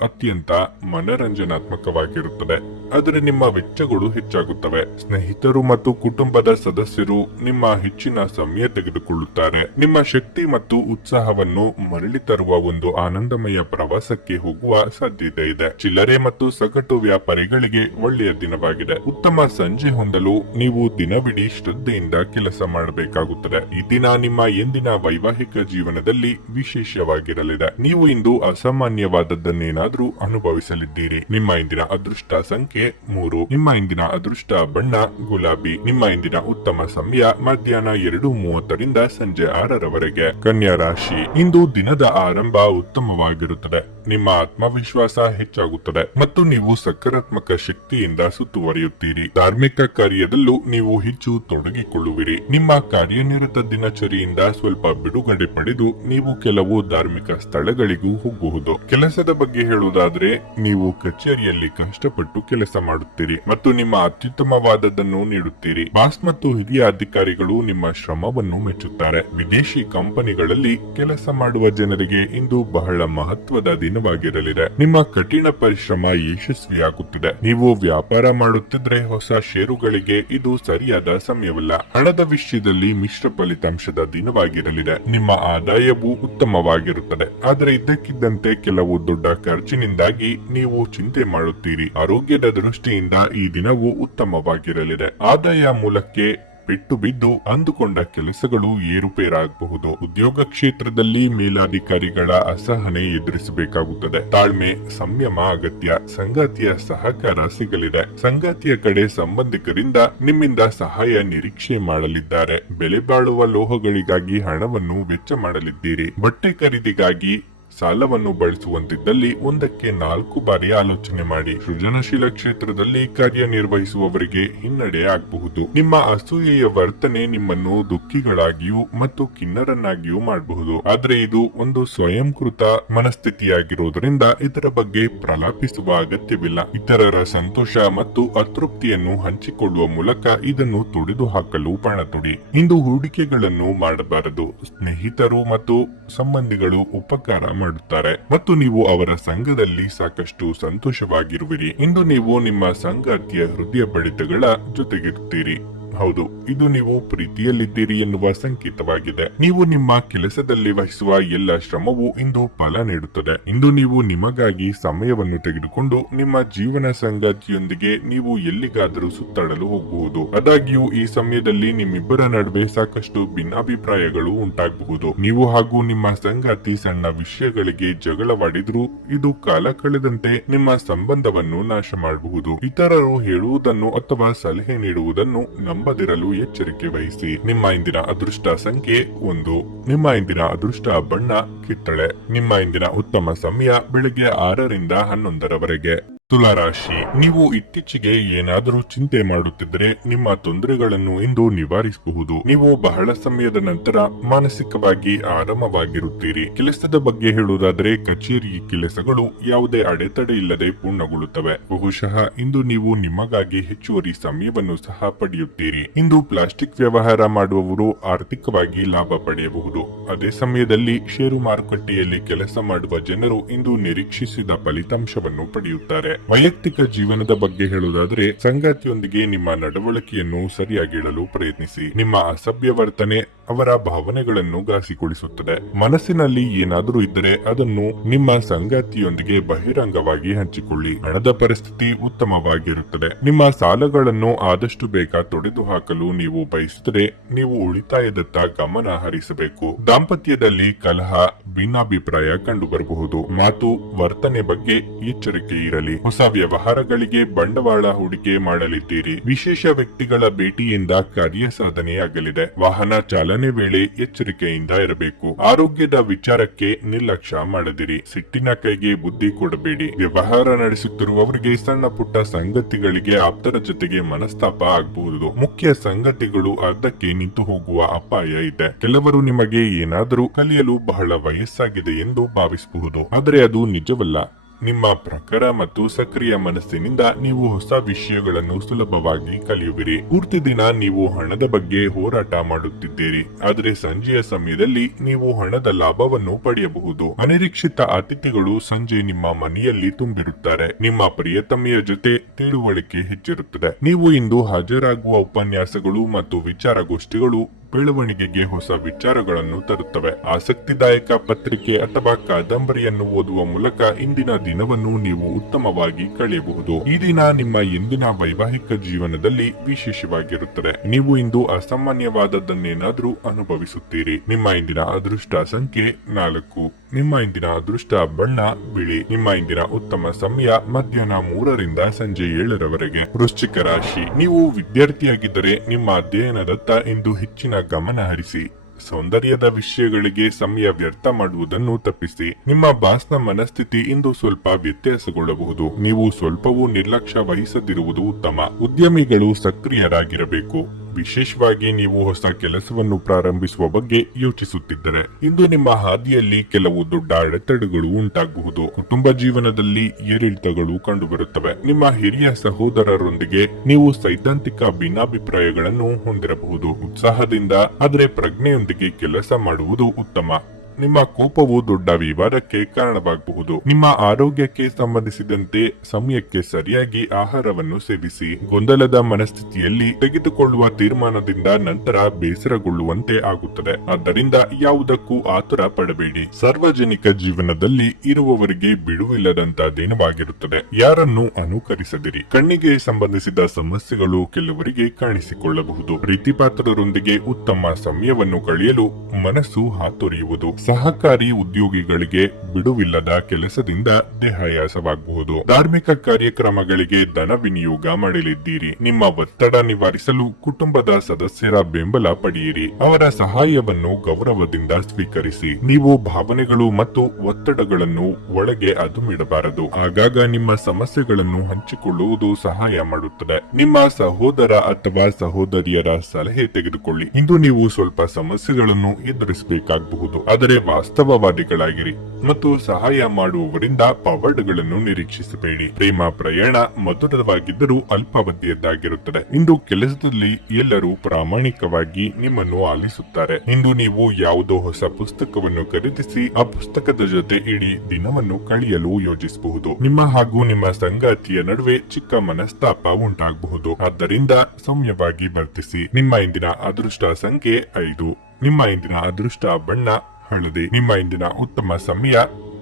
ಅತ್ಯಂತ ಮನರಂಜನಾತ್ಮಕವಾಗಿರುತ್ತದೆ. ಆದರೆ ನಿಮ್ಮ ವೆಚ್ಚಗಳು ಹೆಚ್ಚಾಗುತ್ತವೆ. ಸ್ನೇಹಿತರು ಮತ್ತು ಕುಟುಂಬದ ಸದಸ್ಯರು ನಿಮ್ಮ ಹೆಚ್ಚಿನ ಸಮಯ ತೆಗೆದುಕೊಳ್ಳುತ್ತಾರೆ. ನಿಮ್ಮ ಶಕ್ತಿ ಮತ್ತು ಉತ್ಸಾಹವನ್ನು ಮರಳಿ ತರುವ ಒಂದು ಆನಂದಮಯ ಪ್ರವಾಸಕ್ಕೆ ಹೋಗುವ ಸಾಧ್ಯತೆ ಇದೆ. ಚಿಲ್ಲರೆ ಮತ್ತು ಸಗಟು ವ್ಯಾಪಾರಿಗಳಿಗೆ ಒಳ್ಳೆಯ ದಿನವಾಗಿದೆ. ಉತ್ತಮ ಸಂಜೆ ಹೊಂದಲು ನೀವು ದಿನವಿಡೀ ಶ್ರದ್ಧೆಯಿಂದ ಕೆಲಸ ಮಾಡಬೇಕಾಗುತ್ತದೆ. ಈ ದಿನ ನಿಮ್ಮ ಎಂದಿನ ವೈವಾಹಿಕ ಜೀವನದಲ್ಲಿ ವಿಶೇಷವಾಗಿರಲಿದೆ. ನೀವು ಇಂದು ಅಸಾಮಾನ್ಯವಾದದ್ದನ್ನೇನಾದ್ರೂ ಅನುಭವಿಸಲಿದ್ದೀರಿ. ನಿಮ್ಮ ಇಂದಿನ ಅದೃಷ್ಟ ಸಂಖ್ಯೆ 3. ನಿಮ್ಮ ಇಂದಿನ ಅದೃಷ್ಟ ಬಣ್ಣ ಗುಲಾಬಿ. ನಿಮ್ಮ ಇಂದಿನ ಉತ್ತಮ ಸಮಯ ಮಧ್ಯಾಹ್ನ 2:30ರಿಂದ ಸಂಜೆ 6ರವರೆಗೆ. ಕನ್ಯಾ ರಾಶಿ. ಇಂದು ದಿನದ ಆರಂಭ ಉತ್ತಮವಾಗಿರುತ್ತದೆ. ನಿಮ್ಮ ಆತ್ಮವಿಶ್ವಾಸ ಹೆಚ್ಚಾಗುತ್ತದೆ ಮತ್ತು ನೀವು ಸಕಾರಾತ್ಮಕ ಶಕ್ತಿಯಿಂದ ಸುತ್ತುವರಿಯುತ್ತೀರಿ. ಧಾರ್ಮಿಕ ಕಾರ್ಯದಲ್ಲೂ ನೀವು ಹೆಚ್ಚು ತೊಡಗಿಕೊಳ್ಳುವಿರಿ. ನಿಮ್ಮ ಕಾರ್ಯನಿರತ ದಿನಚರಿಯಿಂದ ಸ್ವಲ್ಪ ಬಿಡುಗಡೆ ಪಡೆದು ನೀವು ಕೆಲವು ಧಾರ್ಮಿಕ ಸ್ಥಳಗಳಿಗೂ ಹೋಗಬಹುದು. ಕೆಲಸದ ಬಗ್ಗೆ ಹೇಳುವುದಾದ್ರೆ ನೀವು ಕಚೇರಿಯಲ್ಲಿ ಕಷ್ಟಪಟ್ಟು ಕೆಲಸ ಮಾಡುತ್ತೀರಿ ಮತ್ತು ನಿಮ್ಮ ಅತ್ಯುತ್ತಮವಾದದ್ದನ್ನು ನೀಡುತ್ತೀರಿ. ಬಾಸ್ ಮತ್ತು ಹಿರಿಯ ಅಧಿಕಾರಿಗಳು ನಿಮ್ಮ ಶ್ರಮವನ್ನು ಮೆಚ್ಚುತ್ತಾರೆ. ವಿದೇಶಿ ಕಂಪನಿಗಳಲ್ಲಿ ಕೆಲಸ ಮಾಡುವ ಜನರಿಗೆ ಇಂದು ಬಹಳ ಮಹತ್ವದ ದಿನವಾಗಿರಲಿದೆ. ನಿಮ್ಮ ಕಠಿಣ ಪರಿಶ್ರಮ ಯಶಸ್ವಿಯಾಗುತ್ತಿದೆ. ನೀವು ವ್ಯಾಪಾರ ಮಾಡುತ್ತಿದ್ರೆ ಹೊಸ ಷೇರುಗಳಿಗೆ ಇದು ಸರಿಯಾದ ಸಮಯವಲ್ಲ. ಹಣದ ವಿಷಯದಲ್ಲಿ ಮಿಶ್ರ ಫಲಿತಾಂಶದ ದಿನವಾಗಿರಲಿದೆ. ನಿಮ್ಮ ಆದಾಯವೂ ಉತ್ತಮವಾಗಿರುತ್ತದೆ. ಆದರೆ ಇದ್ದಕ್ಕಿದ್ದಂತೆ ಕೆಲವು ದೊಡ್ಡ ಖರ್ಚಿನಿಂದಾಗಿ ನೀವು ಚಿಂತೆ ಮಾಡುತ್ತೀರಿ. ಆರೋಗ್ಯದ ದೃಷ್ಟಿಯಿಂದ ಈ ದಿನವೂ ಉತ್ತಮವಾಗಿರಲಿದೆ. ಆದಾಯ ಮೂಲಕ್ಕೆ ಪೆಟ್ಟು ಬಿದ್ದು ಅಂದುಕೊಂಡ ಕೆಲಸಗಳು ಏರುಪೇರಾಗಬಹುದು. ಉದ್ಯೋಗ ಕ್ಷೇತ್ರದಲ್ಲಿ ಮೇಲಾಧಿಕಾರಿಗಳ ಅಸಹನೆ ಎದುರಿಸಬೇಕಾಗುತ್ತದೆ. ತಾಳ್ಮೆ, ಸಂಯಮ ಅಗತ್ಯ. ಸಂಗಾತಿಯ ಸಹಕಾರ ಸಿಗಲಿದೆ. ಸಂಗಾತಿಯ ಕಡೆ ಸಂಬಂಧಿಕರಿಂದ ನಿಮ್ಮಿಂದ ಸಹಾಯ ನಿರೀಕ್ಷೆ ಮಾಡಲಿದ್ದಾರೆ. ಬೆಲೆ ಬಾಳುವ ಲೋಹಗಳಿಗಾಗಿ ಹಣವನ್ನು ವೆಚ್ಚ ಮಾಡಲಿದ್ದೀರಿ. ಬಟ್ಟೆ ಖರೀದಿಗಾಗಿ ಸಾಲವನ್ನು ಬಳಸುವಂತಿದ್ದಲ್ಲಿ ಒಂದಕ್ಕೆ 4 ಬಾರಿ ಆಲೋಚನೆ ಮಾಡಿ. ಸೃಜನಶೀಲ ಕ್ಷೇತ್ರದಲ್ಲಿ ಕಾರ್ಯನಿರ್ವಹಿಸುವವರಿಗೆ ಹಿನ್ನಡೆ ಆಗಬಹುದು. ನಿಮ್ಮ ಅಸೂಯೆಯ ವರ್ತನೆ ನಿಮ್ಮನ್ನು ದುಃಖಿಗಳಾಗಿಯೂ ಮತ್ತು ಖಿನ್ನರನ್ನಾಗಿಯೂ ಮಾಡಬಹುದು. ಆದ್ರೆ ಇದು ಒಂದು ಸ್ವಯಂಕೃತ ಮನಸ್ಥಿತಿಯಾಗಿರುವುದರಿಂದ ಇದರ ಬಗ್ಗೆ ಪ್ರಲಾಪಿಸುವ ಅಗತ್ಯವಿಲ್ಲ. ಇತರರ ಸಂತೋಷ ಮತ್ತು ಅತೃಪ್ತಿಯನ್ನು ಹಂಚಿಕೊಳ್ಳುವ ಮೂಲಕ ಇದನ್ನು ತೊಡೆದು ಹಾಕಲು ಪಣ ತೊಡಿ. ಇಂದು ಹೂಡಿಕೆಗಳನ್ನು ಮಾಡಬಾರದು. ಸ್ನೇಹಿತರು ಮತ್ತು ಸಂಬಂಧಿಗಳು ಉಪಕಾರ ಮಾಡುತ್ತಾರೆ ಮತ್ತು ನೀವು ಅವರ ಸಂಘದಲ್ಲಿ ಸಾಕಷ್ಟು ಸಂತೋಷವಾಗಿರುವಿರಿ. ಇಂದು ನೀವು ನಿಮ್ಮ ಸಂಗಾತಿಯ ಹೃದಯ ಬಡಿತಗಳ ಜೊತೆಗಿರುತ್ತೀರಿ. ಹೌದು, ಇದು ನೀವು ಪ್ರೀತಿಯಲ್ಲಿದ್ದೀರಿ ಎನ್ನುವ ಸಂಕೇತವಾಗಿದೆ. ನೀವು ನಿಮ್ಮ ಕೆಲಸದಲ್ಲಿ ವಹಿಸುವ ಎಲ್ಲ ಶ್ರಮವು ಇಂದು ಫಲ ನೀಡುತ್ತದೆ. ಇಂದು ನೀವು ನಿಮಗಾಗಿ ಸಮಯವನ್ನು ತೆಗೆದುಕೊಂಡು ನಿಮ್ಮ ಜೀವನ ಸಂಗಾತಿಯೊಂದಿಗೆ ನೀವು ಎಲ್ಲಿಗಾದರೂ ಸುತ್ತಾಡಲು ಹೋಗಬಹುದು. ಆದಾಗ್ಯೂ ಈ ಸಮಯದಲ್ಲಿ ನಿಮ್ಮಿಬ್ಬರ ನಡುವೆ ಸಾಕಷ್ಟು ಭಿನ್ನಾಭಿಪ್ರಾಯಗಳು ಉಂಟಾಗಬಹುದು. ನೀವು ಹಾಗೂ ನಿಮ್ಮ ಸಂಗಾತಿ ಸಣ್ಣ ವಿಷಯಗಳಿಗೆ ಜಗಳವಾಡಿದ್ರೂ ಇದು ಕಾಲ ಕಳೆದಂತೆ ನಿಮ್ಮ ಸಂಬಂಧವನ್ನು ನಾಶ ಮಾಡಬಹುದು. ಇತರರು ಹೇಳುವುದನ್ನು ಅಥವಾ ಸಲಹೆ ನೀಡುವುದನ್ನು ನಂಬದಿರಲು ಎಚ್ಚರಿಕೆ ವಹಿಸಿ. ನಿಮ್ಮ ಇಂದಿನ ಅದೃಷ್ಟ ಸಂಖ್ಯೆ 1. ನಿಮ್ಮ ಇಂದಿನ ಅದೃಷ್ಟ ಬಣ್ಣ ಕಿತ್ತಳೆ. ನಿಮ್ಮ ಇಂದಿನ ಉತ್ತಮ ಸಮಯ ಬೆಳಗ್ಗೆ 6ರಿಂದ 11ರವರೆಗೆ. ತುಲಾರಾಶಿ, ನೀವು ಇತ್ತೀಚೆಗೆ ಏನಾದರೂ ಚಿಂತೆ ಮಾಡುತ್ತಿದ್ದರೆ ನಿಮ್ಮ ತೊಂದರೆಗಳನ್ನು ಇಂದು ನಿವಾರಿಸಬಹುದು. ನೀವು ಬಹಳ ಸಮಯದ ನಂತರ ಮಾನಸಿಕವಾಗಿ ಆರಾಮವಾಗಿರುತ್ತೀರಿ. ಕೆಲಸದ ಬಗ್ಗೆ ಹೇಳುವುದಾದರೆ ಕಚೇರಿ ಕೆಲಸಗಳು ಯಾವುದೇ ಅಡೆತಡೆ ಇಲ್ಲದೆ ಪೂರ್ಣಗೊಳ್ಳುತ್ತವೆ. ಬಹುಶಃ ಇಂದು ನೀವು ನಿಮಗಾಗಿ ಹೆಚ್ಚುವರಿ ಸಮಯವನ್ನು ಸಹ ಪಡೆಯುತ್ತೀರಿ. ಇಂದು ಪ್ಲಾಸ್ಟಿಕ್ ವ್ಯವಹಾರ ಮಾಡುವವರು ಆರ್ಥಿಕವಾಗಿ ಲಾಭ ಪಡೆಯಬಹುದು. ಅದೇ ಸಮಯದಲ್ಲಿ ಷೇರು ಮಾರುಕಟ್ಟೆಯಲ್ಲಿ ಕೆಲಸ ಮಾಡುವ ಜನರು ಇಂದು ನಿರೀಕ್ಷಿಸಿದ ಫಲಿತಾಂಶವನ್ನು ಪಡೆಯುತ್ತಾರೆ. ವೈಯಕ್ತಿಕ ಜೀವನದ ಬಗ್ಗೆ ಹೇಳುವುದಾದರೆ ಸಂಗಾತಿಯೊಂದಿಗೆ ನಿಮ್ಮ ನಡವಳಿಕೆಯನ್ನು ಸರಿಯಾಗಿಡಲು ಪ್ರಯತ್ನಿಸಿ. ನಿಮ್ಮ ಅಸಭ್ಯ ವರ್ತನೆ ಅವರ ಭಾವನೆಗಳನ್ನು ಘಾಸಿಗೊಳಿಸುತ್ತದೆ. ಮನಸ್ಸಿನಲ್ಲಿ ಏನಾದರೂ ಇದ್ದರೆ ಅದನ್ನು ನಿಮ್ಮ ಸಂಗಾತಿಯೊಂದಿಗೆ ಬಹಿರಂಗವಾಗಿ ಹಂಚಿಕೊಳ್ಳಿ. ಹಣದ ಪರಿಸ್ಥಿತಿ ಉತ್ತಮವಾಗಿರುತ್ತದೆ. ನಿಮ್ಮ ಸಾಲಗಳನ್ನು ಆದಷ್ಟು ಬೇಗ ತೊಡೆದು ಹಾಕಲು ನೀವು ಬಯಸಿದರೆ ನೀವು ಉಳಿತಾಯದತ್ತ ಗಮನ ಹರಿಸಬೇಕು. ದಾಂಪತ್ಯದಲ್ಲಿ ಕಲಹ, ಭಿನ್ನಾಭಿಪ್ರಾಯ ಕಂಡುಬರಬಹುದು. ಮಾತು, ವರ್ತನೆ ಬಗ್ಗೆ ಎಚ್ಚರಿಕೆ ಇರಲಿ. ಹೊಸ ವ್ಯವಹಾರಗಳಿಗೆ ಬಂಡವಾಳ ಹೂಡಿಕೆ ಮಾಡಲಿದ್ದೀರಿ. ವಿಶೇಷ ವ್ಯಕ್ತಿಗಳ ಭೇಟಿಯಿಂದ ಕಾರ್ಯ ಸಾಧನೆಯಾಗಲಿದೆ. ವಾಹನ ಚಾಲನೆ ವೇಳೆ ಎಚ್ಚರಿಕೆಯಿಂದ ಇರಬೇಕು. ಆರೋಗ್ಯದ ವಿಚಾರಕ್ಕೆ ನಿರ್ಲಕ್ಷ್ಯ ಮಾಡದಿರಿ. ಸಿಟ್ಟಿನ ಕೈಗೆ ಬುದ್ಧಿ ಕೊಡಬೇಡಿ. ವ್ಯವಹಾರ ನಡೆಸುತ್ತಿರುವವರಿಗೆ ಸಣ್ಣ ಪುಟ್ಟ ಸಂಗತಿಗಳಿಗೆ ಆಪ್ತರ ಜೊತೆಗೆ ಮನಸ್ತಾಪ ಆಗಬಹುದು. ಮುಖ್ಯ ಸಂಗತಿಗಳು ಅರ್ಧಕ್ಕೆ ನಿಂತು ಹೋಗುವ ಅಪಾಯ ಇದೆ. ಕೆಲವರು ನಿಮಗೆ ಏನಾದರೂ ಕಲಿಯಲು ಬಹಳ ವಯಸ್ಸಾಗಿದೆ ಎಂದು ಭಾವಿಸಬಹುದು, ಆದರೆ ಅದು ನಿಜವಲ್ಲ. ನಿಮ್ಮ ಪ್ರಖರ ಮತ್ತು ಸಕ್ರಿಯ ಮನಸ್ಸಿನಿಂದ ನೀವು ಹೊಸ ವಿಷಯಗಳನ್ನು ಸುಲಭವಾಗಿ ಕಲಿಯುವಿರಿ. ಪೂರ್ತಿ ದಿನ ನೀವು ಹಣದ ಬಗ್ಗೆ ಹೋರಾಟ ಮಾಡುತ್ತಿದ್ದೀರಿ, ಆದರೆ ಸಂಜೆಯ ಸಮಯದಲ್ಲಿ ನೀವು ಹಣದ ಲಾಭವನ್ನು ಪಡೆಯಬಹುದು. ಅನಿರೀಕ್ಷಿತ ಅತಿಥಿಗಳು ಸಂಜೆ ನಿಮ್ಮ ಮನೆಯಲ್ಲಿ ತುಂಬಿರುತ್ತಾರೆ. ನಿಮ್ಮ ಪ್ರಿಯತಮೆಯ ಜೊತೆ ತಿಳುವಳಿಕೆ ಹೆಚ್ಚಿರುತ್ತದೆ. ನೀವು ಇಂದು ಹಾಜರಾಗುವ ಉಪನ್ಯಾಸಗಳು ಮತ್ತು ವಿಚಾರಗೋಷ್ಠಿಗಳು ಬೆಳವಣಿಗೆಗೆ ಹೊಸ ವಿಚಾರಗಳನ್ನು ತರುತ್ತವೆ. ಆಸಕ್ತಿದಾಯಕ ಪತ್ರಿಕೆ ಅಥವಾ ಕಾದಂಬರಿಯನ್ನು ಓದುವ ಮೂಲಕ ಇಂದಿನ ದಿನವನ್ನು ನೀವು ಉತ್ತಮವಾಗಿ ಕಳೆಯಬಹುದು. ಈ ದಿನ ನಿಮ್ಮ ಇಂದಿನ ವೈವಾಹಿಕ ಜೀವನದಲ್ಲಿ ವಿಶೇಷವಾಗಿರುತ್ತದೆ. ನೀವು ಇಂದು ಅಸಾಮಾನ್ಯವಾದದ್ದನ್ನೇನಾದ್ರೂ ಅನುಭವಿಸುತ್ತೀರಿ. ನಿಮ್ಮ ಇಂದಿನ ಅದೃಷ್ಟ ಸಂಖ್ಯೆ 4. ನಿಮ್ಮ ಇಂದಿನ ಅದೃಷ್ಟ ಬಣ್ಣ ಬಿಳಿ. ನಿಮ್ಮ ಇಂದಿನ ಉತ್ತಮ ಸಮಯ ಮಧ್ಯಾಹ್ನ 3 ರಿಂದ ಸಂಜೆ 7 ರವರೆಗೆ. ವೃಶ್ಚಿಕ ರಾಶಿ, ನೀವು ವಿದ್ಯಾರ್ಥಿಯಾಗಿದ್ದರೆ ನಿಮ್ಮ ಅಧ್ಯಯನದತ್ತ ಇಂದು ಹೆಚ್ಚಿನ ಗಮನ ಹರಿಸಿ. ಸೌಂದರ್ಯದ ವಿಷಯಗಳಿಗೆ ಸಮಯ ವ್ಯರ್ಥ ಮಾಡುವುದನ್ನು ತಪ್ಪಿಸಿ. ನಿಮ್ಮ ಬಾಸ್ನ ಮನಸ್ಥಿತಿ ಇಂದು ಸ್ವಲ್ಪ ವ್ಯತ್ಯಾಸಗೊಳ್ಳಬಹುದು. ನೀವು ಸ್ವಲ್ಪವೂ ನಿರ್ಲಕ್ಷ್ಯ ವಹಿಸದಿರುವುದು ಉತ್ತಮ. ಉದ್ಯಮಿಗಳು ಸಕ್ರಿಯರಾಗಿರಬೇಕು. ವಿಶೇಷವಾಗಿ ನೀವು ಹೊಸ ಕೆಲಸವನ್ನು ಪ್ರಾರಂಭಿಸುವ ಬಗ್ಗೆ ಯೋಚಿಸುತ್ತಿದ್ದರೆ ಇಂದು ನಿಮ್ಮ ಹಾದಿಯಲ್ಲಿ ಕೆಲವು ದೊಡ್ಡ ಅಡೆತಡೆಗಳು ಉಂಟಾಗಬಹುದು. ಕುಟುಂಬ ಜೀವನದಲ್ಲಿ ಏರಿಳಿತಗಳು ಕಂಡುಬರುತ್ತವೆ. ನಿಮ್ಮ ಹಿರಿಯ ಸಹೋದರರೊಂದಿಗೆ ನೀವು ಸೈದ್ಧಾಂತಿಕ ಭಿನ್ನಾಭಿಪ್ರಾಯಗಳನ್ನು ಹೊಂದಿರಬಹುದು. ಉತ್ಸಾಹದಿಂದ ಆದರೆ ಪ್ರಜ್ಞೆಯೊಂದಿಗೆ ಕೆಲಸ ಮಾಡುವುದು ಉತ್ತಮ. ನಿಮ್ಮ ಕೋಪವು ದೊಡ್ಡ ವಿವಾದಕ್ಕೆ ಕಾರಣವಾಗಬಹುದು. ನಿಮ್ಮ ಆರೋಗ್ಯಕ್ಕೆ ಸಂಬಂಧಿಸಿದಂತೆ ಸಮಯಕ್ಕೆ ಸರಿಯಾಗಿ ಆಹಾರವನ್ನು ಸೇವಿಸಿ. ಗೊಂದಲದ ಮನಸ್ಥಿತಿಯಲ್ಲಿ ತೆಗೆದುಕೊಳ್ಳುವ ತೀರ್ಮಾನದಿಂದ ನಂತರ ಬೇಸರಗೊಳ್ಳುವಂತೆ ಆಗುತ್ತದೆ. ಆದ್ದರಿಂದ ಯಾವುದಕ್ಕೂ ಆತುರ ಪಡಬೇಡಿ. ಸಾರ್ವಜನಿಕ ಜೀವನದಲ್ಲಿ ಇರುವವರಿಗೆ ಬಿಡುವಿಲ್ಲದಂತ ದಿನವಾಗಿರುತ್ತದೆ. ಯಾರನ್ನು ಅನುಕರಿಸದಿರಿ. ಕಣ್ಣಿಗೆ ಸಂಬಂಧಿಸಿದ ಸಮಸ್ಯೆಗಳು ಕೆಲವರಿಗೆ ಕಾಣಿಸಿಕೊಳ್ಳಬಹುದು. ಪ್ರೀತಿಪಾತ್ರರೊಂದಿಗೆ ಉತ್ತಮ ಸಮಯವನ್ನು ಕಳೆಯಲು ಮನಸ್ಸು ಹಾತೊರೆಯುವುದು. ಸಹಕಾರಿ ಉದ್ಯೋಗಿಗಳಿಗೆ ಬಿಡುವಿಲ್ಲದ ಕೆಲಸದಿಂದ ದೇಹಾಯಾಸವಾಗಬಹುದು. ಧಾರ್ಮಿಕ ಕಾರ್ಯಕ್ರಮಗಳಿಗೆ ಧನ ವಿನಿಯೋಗ ಮಾಡಲಿದ್ದೀರಿ. ನಿಮ್ಮ ಒತ್ತಡ ನಿವಾರಿಸಲು ಕುಟುಂಬದ ಸದಸ್ಯರ ಬೆಂಬಲ ಪಡೆಯಿರಿ. ಅವರ ಸಹಾಯವನ್ನು ಗೌರವದಿಂದ ಸ್ವೀಕರಿಸಿ. ನೀವು ಭಾವನೆಗಳು ಮತ್ತು ಒತ್ತಡಗಳನ್ನು ಒಳಗೆ ಅದುಮಿಡಬಾರದು. ಆಗಾಗ ನಿಮ್ಮ ಸಮಸ್ಯೆಗಳನ್ನು ಹಂಚಿಕೊಳ್ಳುವುದು ಸಹಾಯ ಮಾಡುತ್ತದೆ. ನಿಮ್ಮ ಸಹೋದರ ಅಥವಾ ಸಹೋದರಿಯರ ಸಲಹೆ ತೆಗೆದುಕೊಳ್ಳಿ. ಇಂದು ನೀವು ಸ್ವಲ್ಪ ಸಮಸ್ಯೆಗಳನ್ನು ಎದುರಿಸಬೇಕಾಗಬಹುದು, ಆದರೆ ವಾಸ್ತವವಾದಿಗಳಾಗಿರಿ ಮತ್ತು ಸಹಾಯ ಮಾಡುವವರಿಂದ ಪವಾಡಗಳನ್ನು ನಿರೀಕ್ಷಿಸಬೇಡಿ. ಪ್ರೇಮ ಪ್ರಯಾಣ ಮಧುರವಾಗಿದ್ದರೂ ಅಲ್ಪಾವಧಿಯದ್ದಾಗಿರುತ್ತದೆ. ಇಂದು ಕೆಲಸದಲ್ಲಿ ಎಲ್ಲರೂ ಪ್ರಾಮಾಣಿಕವಾಗಿ ನಿಮ್ಮನ್ನು ಆಲಿಸುತ್ತಾರೆ. ಇಂದು ನೀವು ಯಾವುದೋ ಹೊಸ ಪುಸ್ತಕವನ್ನು ಖರೀದಿಸಿ ಆ ಪುಸ್ತಕದ ಜೊತೆ ಇಡೀ ದಿನವನ್ನು ಕಳೆಯಲು ಯೋಜಿಸಬಹುದು. ನಿಮ್ಮ ಹಾಗೂ ನಿಮ್ಮ ಸಂಗಾತಿಯ ನಡುವೆ ಚಿಕ್ಕ ಮನಸ್ತಾಪ ಉಂಟಾಗಬಹುದು. ಆದ್ದರಿಂದ ಸೌಮ್ಯವಾಗಿ ವರ್ತಿಸಿ. ನಿಮ್ಮ ಇಂದಿನ ಅದೃಷ್ಟ ಸಂಖ್ಯೆ 5. ನಿಮ್ಮ ಇಂದಿನ ಅದೃಷ್ಟ ಬಣ್ಣ ಹಳದಿ. ನಿಮ್ಮ ಇಂದಿನ ಉತ್ತಮ ಸಮಯ